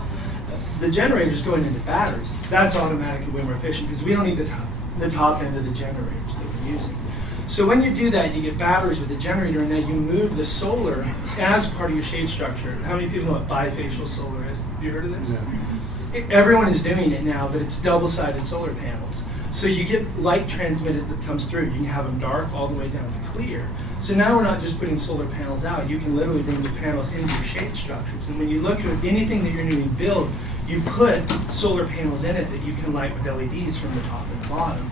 generator is going into batteries. That's automatically way more efficient because we don't need the top end of the generators that we're using. So when you do that, you get batteries with the generator, and then you move the solar as part of your shade structure. How many people know what bifacial solar is? Have you heard of this? Yeah. Everyone is doing it now, but it's double-sided solar panels. So you get light transmitted that comes through. You can have them dark all the way down to clear. So now we're not just putting solar panels out. You can literally bring the panels into your shade structures. And when you look at anything that you're doing build, you put solar panels in it that you can light with LEDs from the top and the bottom.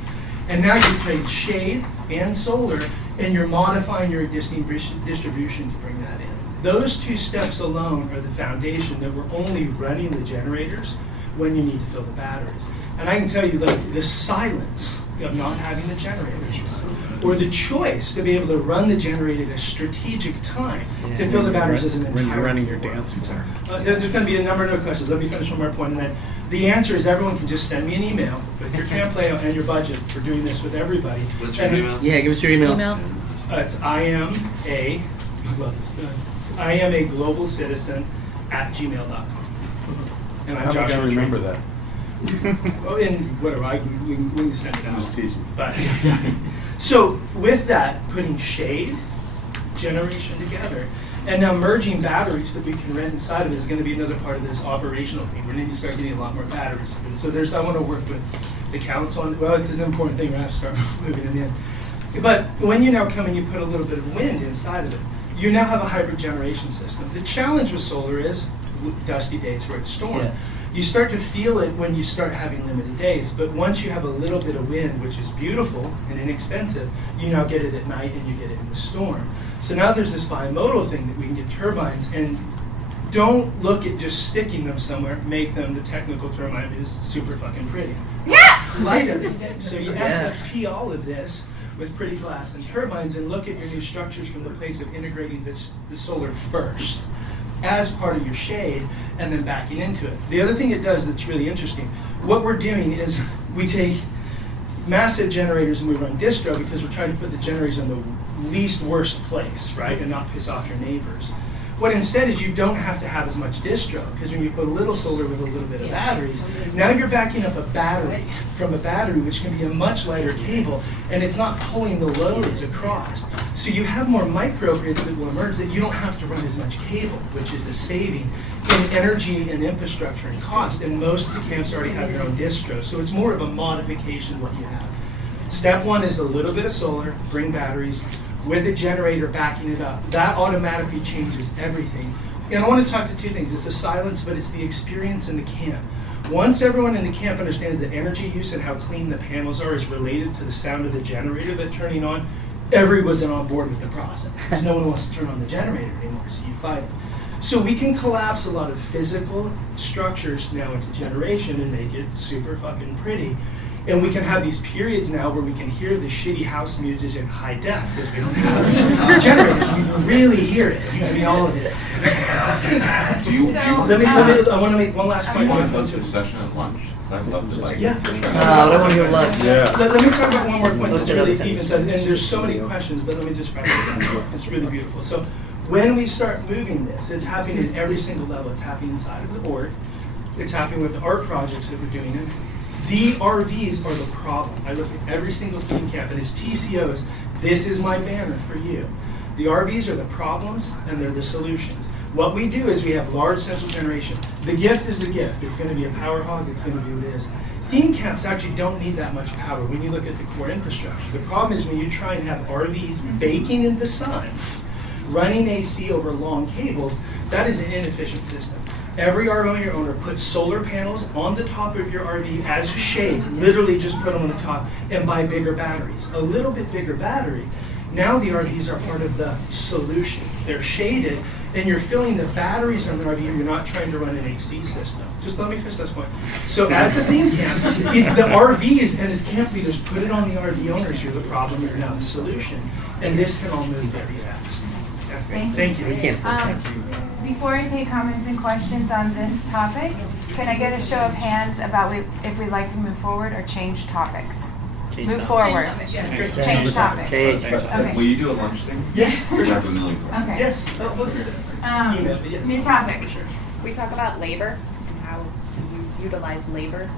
And now you trade shade and solar, and you're modifying your existing distribution to bring that in. Those two steps alone are the foundation that we're only running the generators when you need to fill the batteries. And I can tell you, like, the silence of not having the generators, or the choice to be able to run the generator at a strategic time to fill the batteries is an entire. When you're running your dance floor. There's going to be a number of other questions. Let me finish one more point, and then the answer is everyone can just send me an email with your camp layout and your budget for doing this with everybody. What's your email? Yeah, give us your email. It's I am a global citizen at gmail.com. And I'm How am I Joshua going to remember Tree. that? Oh, and whatever, we can send it out. I'm just teasing. But, so with that, putting shade, generation together, and now merging batteries that we can rent inside of it is going to be another part of this operational thing. We're going to start getting a lot more batteries. And so I want to work with the council on, well, it's an important thing. We're going to start moving them in. But when you now come and you put a little bit of wind inside of it, you now have a hybrid generation system. The challenge with solar is dusty days where it's storm. Yeah. You start to feel it when you start having limited days, but once you have a little bit of wind, which is beautiful and inexpensive, you now get it at night and you get it in the storm. So now there's this bimodal thing that we can get turbines, and don't look at just sticking them somewhere, make them, the technical term is super fucking pretty. Yeah! Light everything. So you SFP all of this with pretty glass and turbines, and look at your new structures from the place of integrating the solar first as part of your shade and then backing into it. The other thing it does that's really interesting, what we're doing is we take massive generators and we run distro because we're trying to put the generators in the least worst place, right, and not piss off your neighbors. What instead is you don't have to have as much distro, because when you put a little solar with a little bit of batteries, now you're backing up a battery from a battery, which can be a much lighter cable, and it's not pulling the loads across. So you have more microgrids that will emerge that you don't have to run as much cable, which is a saving in energy and infrastructure and cost, and most of the camps already have their own distro, so it's more of a modification of what you have. Step one is a little bit of solar, bring batteries, with a generator backing it up. That automatically changes everything. And I want to talk to two things. It's the silence, but it's the experience in the camp. Once everyone in the camp understands that energy use and how clean the panels are is related to the sound of the generator that's turning on, everyone's on board with the process. Because no one wants to turn on the generator anymore, so you fight it. So we can collapse a lot of physical structures now into generation and make it super fucking pretty. And we can have these periods now where we can hear the shitty house music in high def because we don't have generators. We can really hear it. I mean, all of it. I want to make one last point. Do you want to host a session at lunch? I'd love to Yeah. I want to hear lunch. Yeah. Let me talk about one more point Let's that's do really another deep inside, and there's so many questions, but let me just practice that. It's really beautiful. So when we start moving this, it's happening at every single level. It's happening inside of the board. It's happening with the art projects that we're doing. And the RVs are the problem. I look at every single team camp, and as TCOs, this is my banner for you. The RVs are the problems, and they're the solutions. What we do is we have large central generation. The gift is the gift. It's going to be a power hog. It's going to be what it is. Theme camps actually don't need that much power when you look at the core infrastructure. The problem is when you try and have RVs baking in the sun, running AC over long cables, that is an inefficient system. Every RV owner puts solar panels on the top of your RV as a shade, literally just put them on the top, and buy bigger batteries. A little bit bigger battery Now the RVs are part of the solution. They're shaded, and you're filling the batteries on the RV, and you're not trying to run an AC system. Just let me finish this point. So as the theme camp, it's the RVs, and as camp leaders, put it on the RV owners. You're the problem, you're now the solution. And this can all move very fast. That's great. Thank you. We can't. Before I take comments and questions on this topic, can I get a show of hands about if we'd like to move forward or change topics? Move forward. Change topic. Change. Okay. Will you do a lunch thing? Yes. I have a million questions. Okay. Yes. New topic. We talk about labor and how you utilize labor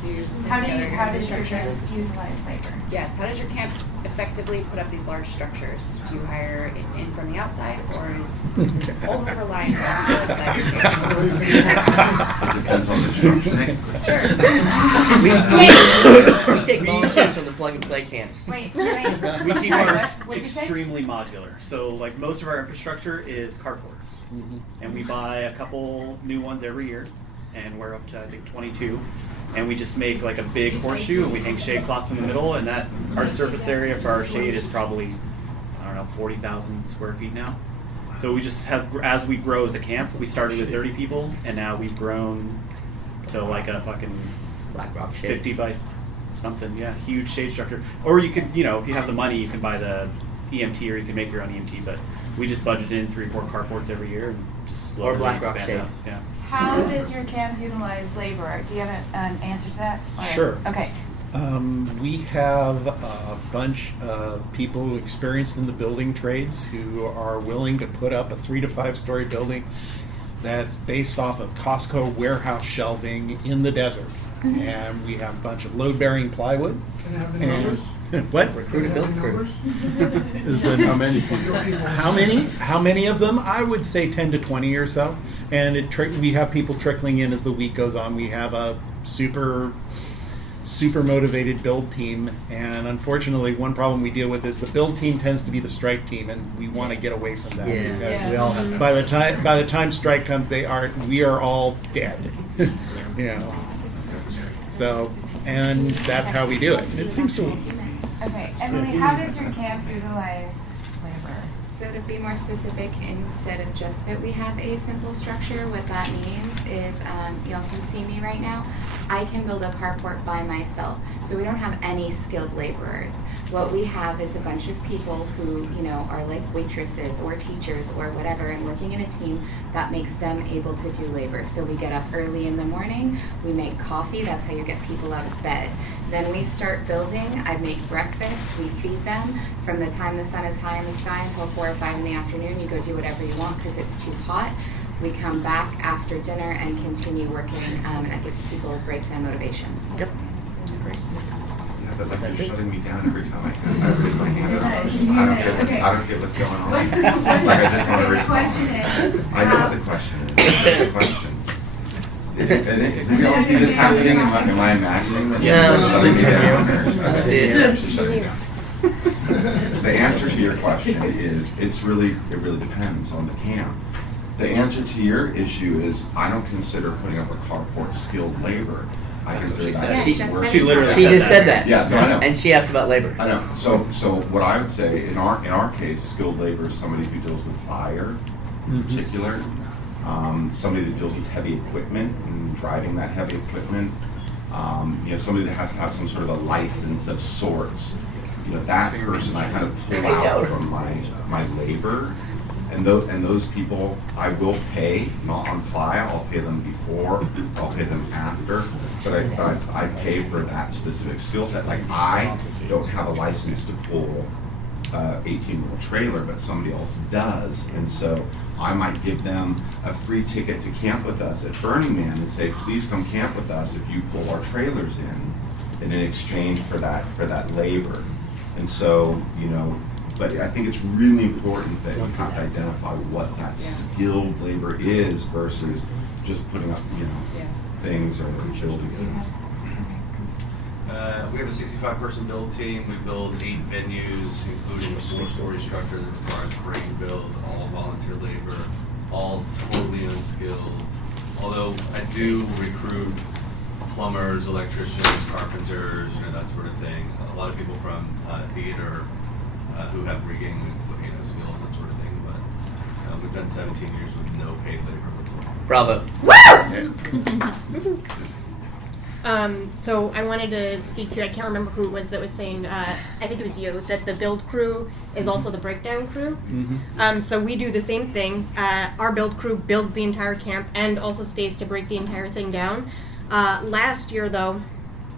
to put How together does your infrastructure. camp utilize labor? Yes, how does your camp effectively put up these large structures? Do you hire in from the outside, or is only reliant on the inside your camp? It depends on the structure. We take volunteers from the plug and play camps. Wait. We keep Sorry, ours what'd you say? extremely modular. So like most of our infrastructure is carports. And we buy a couple new ones every year. And we're up to I think 22. And we just make like a big horseshoe and we hang shade cloths in the middle, and that our surface area for our shade is probably, I don't know, 40,000 square feet now. So we just have, as we grow as a camp, we started with 30 people and now we've grown to like a fucking Black Rock shade. 50 by something, yeah, huge shade structure. Or you could, you know, if you have the money, you can buy the EMT or you can make your own EMT, but we just budgeted in 3 or 4 carports every year and just slowly Or Black Rock expand shade. those, yeah. How does your camp utilize labor? Do you have an answer to that? Or- Sure. Okay. We have a bunch of people experienced in the building trades who are willing to put up a 3 to 5 story building that's based off of Costco warehouse shelving in the desert. And we have a bunch of load-bearing plywood. Can I have the And- numbers? What? Recruit a build crew. Is the- How many? How many? How many of them? I would say 10 to 20 or so. And we have people trickling in as the week goes on. We have a super motivated build team, and unfortunately, one problem we deal with is the build team tends to be the strike team, and we want to get away from that. Yeah, because we all have that. by the time strike comes, we are all dead. You know. So, and that's how we do it. It seems to. Okay. Emily, how does your camp utilize labor? So to be more specific, instead of just that we have a simple structure, what that means is, y'all can see me right now, I can build a carport by myself. So we don't have any skilled laborers. What we have is a bunch of people who, you know, are like waitresses or teachers or whatever, and working in a team that makes them able to do labor. So we get up early in the morning, we make coffee, that's how you get people out of bed. Then we start building, I make breakfast, we feed them. From the time the sun is high in the sky until 4 or 5 in the afternoon, you go do whatever you want because it's too hot. We come back after dinner and continue working, and that gives people breaks and motivation. Yep. Yeah, that's like you're shutting me down every time I raise my hand. I don't get what's going on. Like I just want to respond. I know what the question is. What's the question? Does anybody else see this happening? Am I imagining that? No, She's shutting me down, or- I see it. She's shutting me down. The answer to your question is it really depends on the camp. The answer to your issue is I don't consider putting up a carport skilled labor. I consider that She literally just said that. Yeah, no, I know. And she asked about labor. I know. So what I would say in our case, skilled labor is somebody who deals with fire, in particular, somebody that deals with heavy equipment and driving that heavy equipment. You know, somebody that has to have some sort of a license of sorts. You know, that person I kind of pull out from my labor. And those people I will pay, not on playa. I'll pay them before, I'll pay them after, but I pay for that specific skill set. Like I don't have a license to pull 18-wheel trailer, but somebody else does, and so I might give them a free ticket to camp with us at Burning Man and say, please come camp with us if you pull our trailers in exchange for that labor. And so, you know. But I think it's really important that you have to identify what that skilled labor is versus just putting up, you know, things or building things. We have a 65-person build team. We build 8 venues, including a 4-story structure that requires crane build, all volunteer labor, all totally unskilled. Although I do recruit plumbers, electricians, carpenters, you know, that sort of thing. A lot of people from theater, who have rigging, skills, that sort of thing. But we've done 17 years with no paid labor whatsoever. Bravo. So I wanted to speak to, I can't remember who it was that was saying, I think it was you, that the build crew is also the breakdown crew. So we do the same thing. Our build crew builds the entire camp and also stays to break the entire thing down. Last year, though,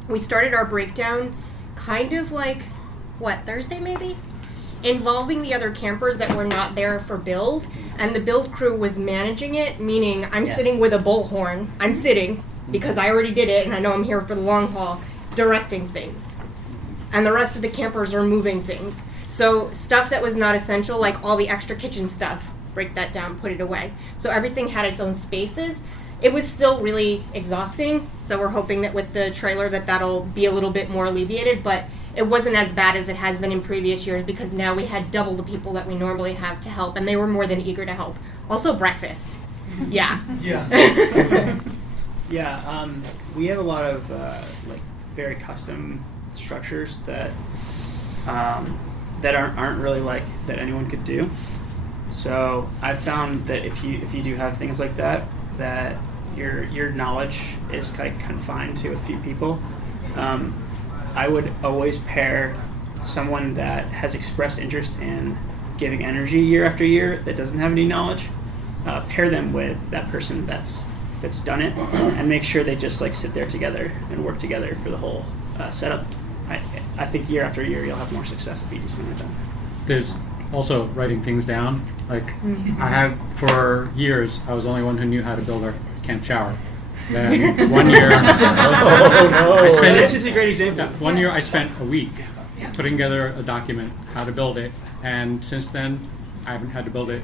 we started our breakdown kind of like, Thursday maybe? Involving the other campers that were not there for build, and the build crew was managing it, meaning I'm sitting with a bullhorn. I'm sitting, because I already did it and I know I'm here for the long haul, directing things. And the rest of the campers are moving things. So stuff that was not essential, like all the extra kitchen stuff, break that down, put it away. So everything had its own spaces. It was still really exhausting, so we're hoping that with the trailer that'll be a little bit more alleviated, but it wasn't as bad as it has been in previous years because now we had double the people that we normally have to help, and they were more than eager to help. Also breakfast. Yeah. Yeah. Yeah, we have a lot of very custom structures that aren't really that anyone could do. So I've found that if you do have things like that your knowledge is confined to a few people. I would always pair someone that has expressed interest in giving energy year after year that doesn't have any knowledge. Pair them with that person that's done it, and make sure they just sit there together and work together for the whole setup. I think year after year you'll have more success if you do something like that. There's also writing things down. I have, for years, I was the only one who knew how to build our camp shower. Then 1 year, This is a great example. 1 year I spent a week putting together a document, how to build it, and since then I haven't had to build it.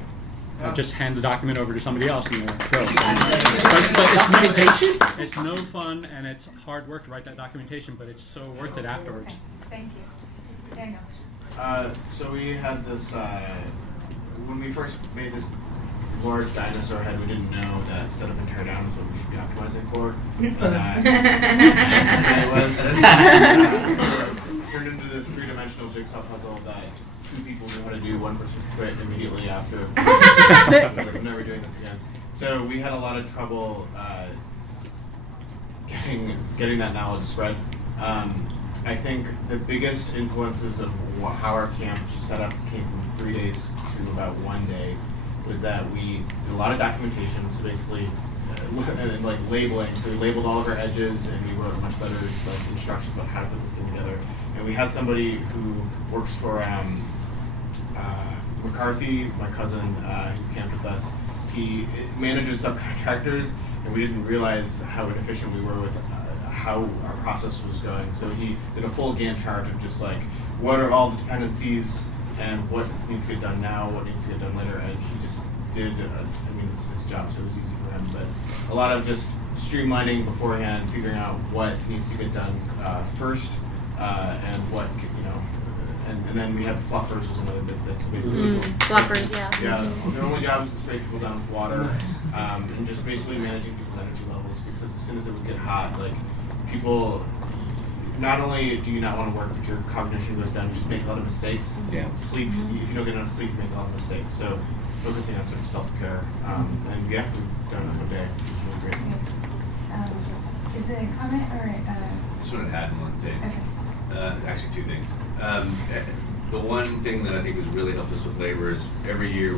I just hand the document over to somebody else and they're go. But it's meditation. It's no fun and it's hard work to write that documentation, but it's so worth it afterwards. Thank you. Daniel. So we had this, when we first made this large dinosaur head, we didn't know that setup and tear down is what we should be optimizing for. And it was turned into this three-dimensional jigsaw puzzle that two people knew how to do. One person quit immediately after. I'm never doing this again. So we had a lot of trouble getting that knowledge spread. I think the biggest influences of how our camp set up came from 3 days to about 1 day. Was that we did a lot of documentation, so basically, and labeling. So we labeled all of our edges, and we wrote much better instructions about how to put this thing together. And we had somebody who works for McCarthy, my cousin, who camped with us. He manages subcontractors, and we didn't realize how inefficient we were with how our process was going. So he did a full Gantt chart of just what are all the dependencies and what needs to get done now, what needs to get done later, and he just did, it's his job, so it was easy for him, but a lot of just streamlining beforehand, figuring out what needs to get done first, and what, and then we had fluffers was another big thing, so basically fluffers, yeah. Yeah, their only job is to spray people down with water, and just basically managing people's energy levels, because as soon as it would get hot, people, not only do you not want to work, but your cognition goes down. You just make a lot of mistakes. Yeah. Sleep. If you don't get enough sleep, you make a lot of mistakes. So focusing on sort of self-care. And we've done it one day, which is really great. Is it a comment or Just wanted to add one thing. Okay. Actually, two things. The one thing that I think has really helped us with labor is every year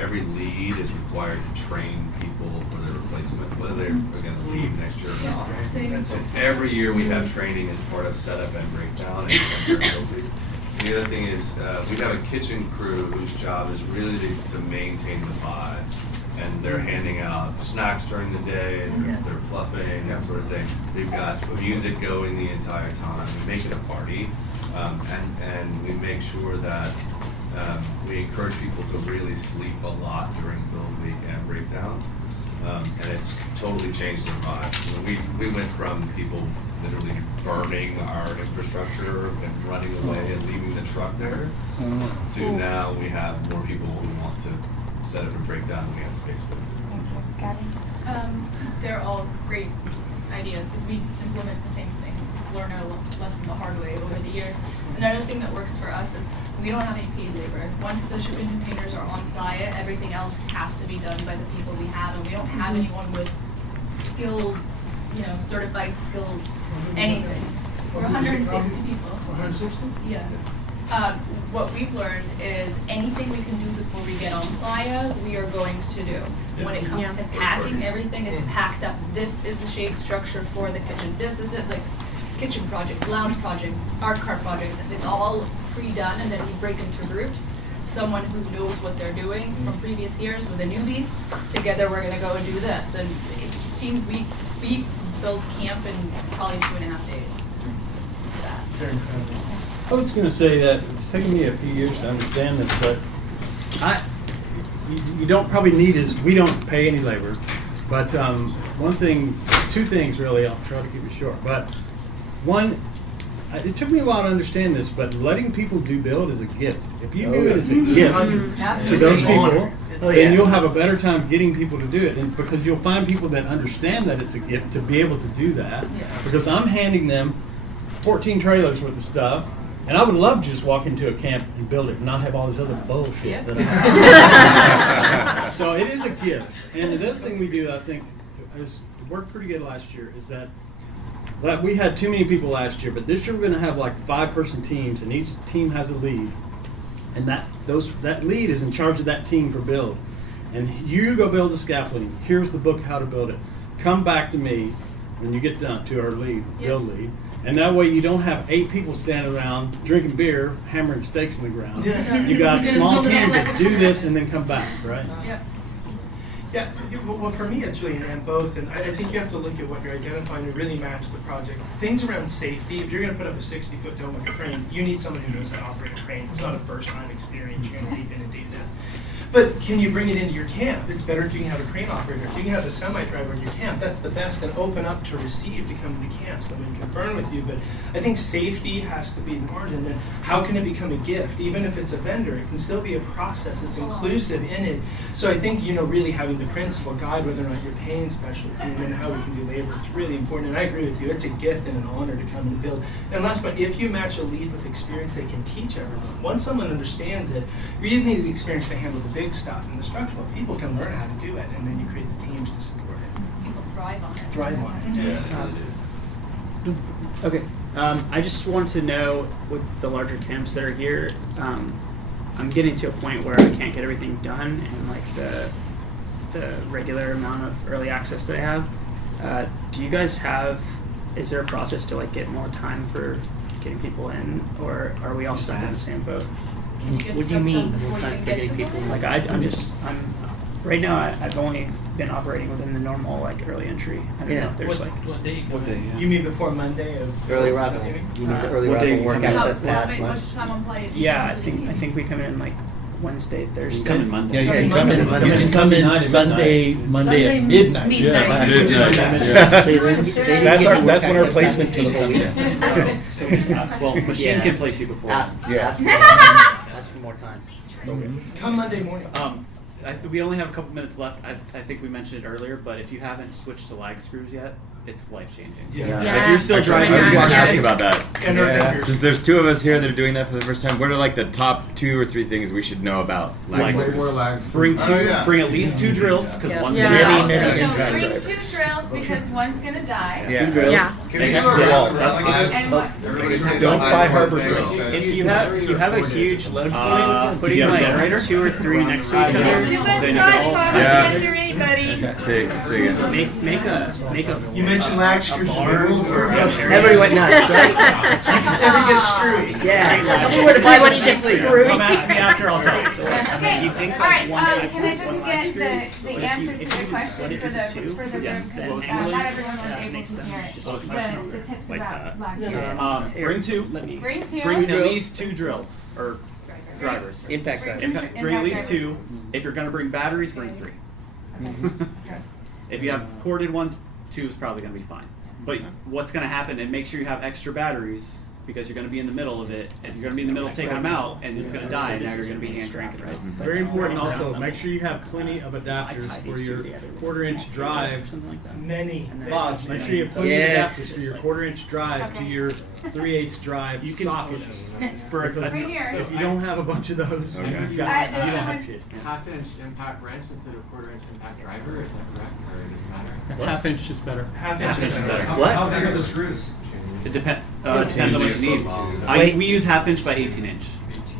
every lead is required to train people for their replacement, whether they're going to leave next year or not. So every year we have training as part of setup and breakdown. The other thing is we have a kitchen crew whose job is really to maintain the vibe. And they're handing out snacks during the day, they're fluffing, that sort of thing. They've got music going the entire time. We make it a party. And we make sure that we encourage people to really sleep a lot during build week and breakdown. And it's totally changed their vibe. We went from people literally burning our infrastructure and running away and leaving the truck there to now we have more people who want to set up and break down and we have space for them. They're all great ideas, but we implement the same thing, learn our lesson the hard way over the years. Another thing that works for us is We don't have any paid labor. Once the shipping containers are on playa, everything else has to be done by the people we have, and we don't have anyone with skilled, certified skilled anything. We're 160 people. 160? Yeah. What we've learned is anything we can do before we get on playa, we are going to do. When it comes to packing, everything is packed up. This is the shade structure for the kitchen. This is it, like kitchen project, lounge project, art cart project. It's all pre-done, and then we break into groups. Someone who knows what they're doing from previous years with a newbie. Together, we're going to go and do this. And it seems we build camp in probably 2.5 days. It's fast. I was going to say that it's taken me a few years to understand this, but you don't probably need we don't pay any laborers. But two things really, I'll try to keep it short. But one, it took me a while to understand this, but letting people do build is a gift. If you do it as a gift to those people, then you'll have a better time getting people to do it. And because you'll find people that understand that it's a gift to be able to do that. Because I'm handing them 14 trailers worth of stuff, and I would love to just walk into a camp and build it and not have all this other bullshit that I have. So it is a gift. And the other thing we do, I think, has worked pretty good last year, is that we had too many people last year, but this year we're going to have like 5-person teams, and each team has a lead. And that lead is in charge of that team for build. And you go build the scaffolding. Here's the book how to build it. Come back to me when you get done, to our lead, build lead. And that way you don't have 8 people standing around drinking beer, hammering stakes in the ground. You got small teams that do this and then come back, right? Yeah, well, for me, it's really both, and I think you have to look at what you're identifying and really match the project. Things around safety, if you're going to put up a 60-foot dome with a crane, you need someone who knows how to operate a crane. It's not a first-time experience. You're going to leap in and do that. But can you bring it into your camp? It's better if you can have a crane operator. If you can have a semi-driver in your camp, that's the best. And open up to receive to come to camp. Someone can burn with you. But I think safety has to be the margin. And how can it become a gift? Even if it's a vendor, it can still be a process. It's inclusive in it. So I think, really having the principal guide whether or not you're paying specialty and then how we can do labor, it's really important. And I agree with you. It's a gift and an honor to come and build. And last but if you match a lead with experience, they can teach everyone. Once someone understands it, you really need the experience to handle the big stuff and the structural. People can learn how to do it, and then you create the teams to support it. People thrive on it. Thrive on it. Okay. I just want to know, with the larger camps that are here, I'm getting to a point where I can't get everything done in like the regular amount of early access that I have. Do you guys is there a process to like get more time for getting people in, or are we all stuck in the same boat? What do you mean? What kind of getting people? Like I'm right now. I've only been operating within the normal like early entry. I don't know if there's what day? You mean before Monday of early arrival? You need the early arrival work access pass. Much time on play? Yeah, I think we come in like Wednesday, Thursday. You come in Monday. Yeah, you can come in Sunday at midnight. That's when our placement team comes in. So just ask. Well, machine can place you before. Ask for more time. Come Monday morning. We only have a couple minutes left. I think we mentioned it earlier, but if you haven't switched to lag screws yet, it's life changing. Yeah. If you're still driving, I was going to ask about that. Since there's 2 of us here that are doing that for the first time, what are like the top 2 or 3 things we should know about lag screws? Bring at least 2 drills because one's So gonna bring 2 drills because one's gonna die. 2 drills. Yeah. Don't buy Harbor Freight. If you have a huge load point, putting you have a like generator? 2 or 3 next to each other. Too much side talk. Can't hear anybody. Make a. You mentioned lag screws. Everybody went nuts. Everybody gets screwed. Yeah. Tell me where to buy what you get screwed. Come ask me after, I'll tell you. Okay. You think All right. like Can I just get the answer to the question for the group? Because not everyone was able to hear it. The tips about lag screws. Bring 2. Bring 2. Bring at least 2 drills or drivers. Impact drivers. Bring at least 2. If you're going to bring batteries, bring 3. If you have corded ones, 2 is probably going to be fine. But what's going to happen, and make sure you have extra batteries because you're going to be in the middle of it, and you're going to be in the middle of taking them out, and it's going to die, and now you're going to be hand cranking, right? Very important also, make sure you have plenty of adapters for your 1/4-inch drive. Many. Boss, make sure you have plenty Yes. of adapters for your 1/4-inch drive to your 3/8 drive sockets. Because Right here. if you don't have a bunch of those, Okay. you there's don't have someone- shit. Half-inch impact wrench instead of 1/4-inch impact driver, is that correct, or does it matter? Half inch is better. Half Half inch inch is is better. What? How big are the screws? It depends on what you need. Wait. We use half-inch by 18-inch,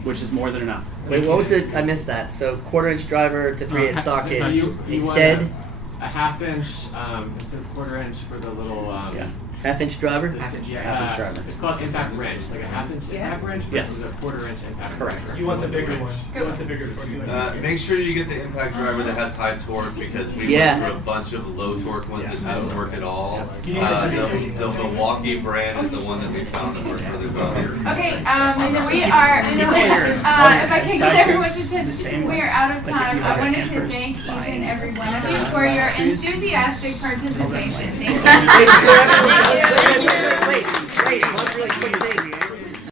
which is more than enough. Wait, what was it? I missed that. So 1/4-inch driver to 3/8 socket. You Instead, want a half-inch instead of 1/4-inch for the little half-inch driver. Half-inch driver. It's called impact wrench, like a half-inch impact wrench Yes. versus a 1/4-inch impact Correct. wrench. You want the bigger one. You want the bigger Make sure you get the impact driver that has high torque because we Yeah. went through a bunch of low torque ones that didn't work at all. You need the The Milwaukee brand is the one that we found that works really well. Okay, we are, if I can get everyone's attention, we are out of time. I wanted to thank each and every one of you for your enthusiastic participation. Thank you. Wait, one really quick thing.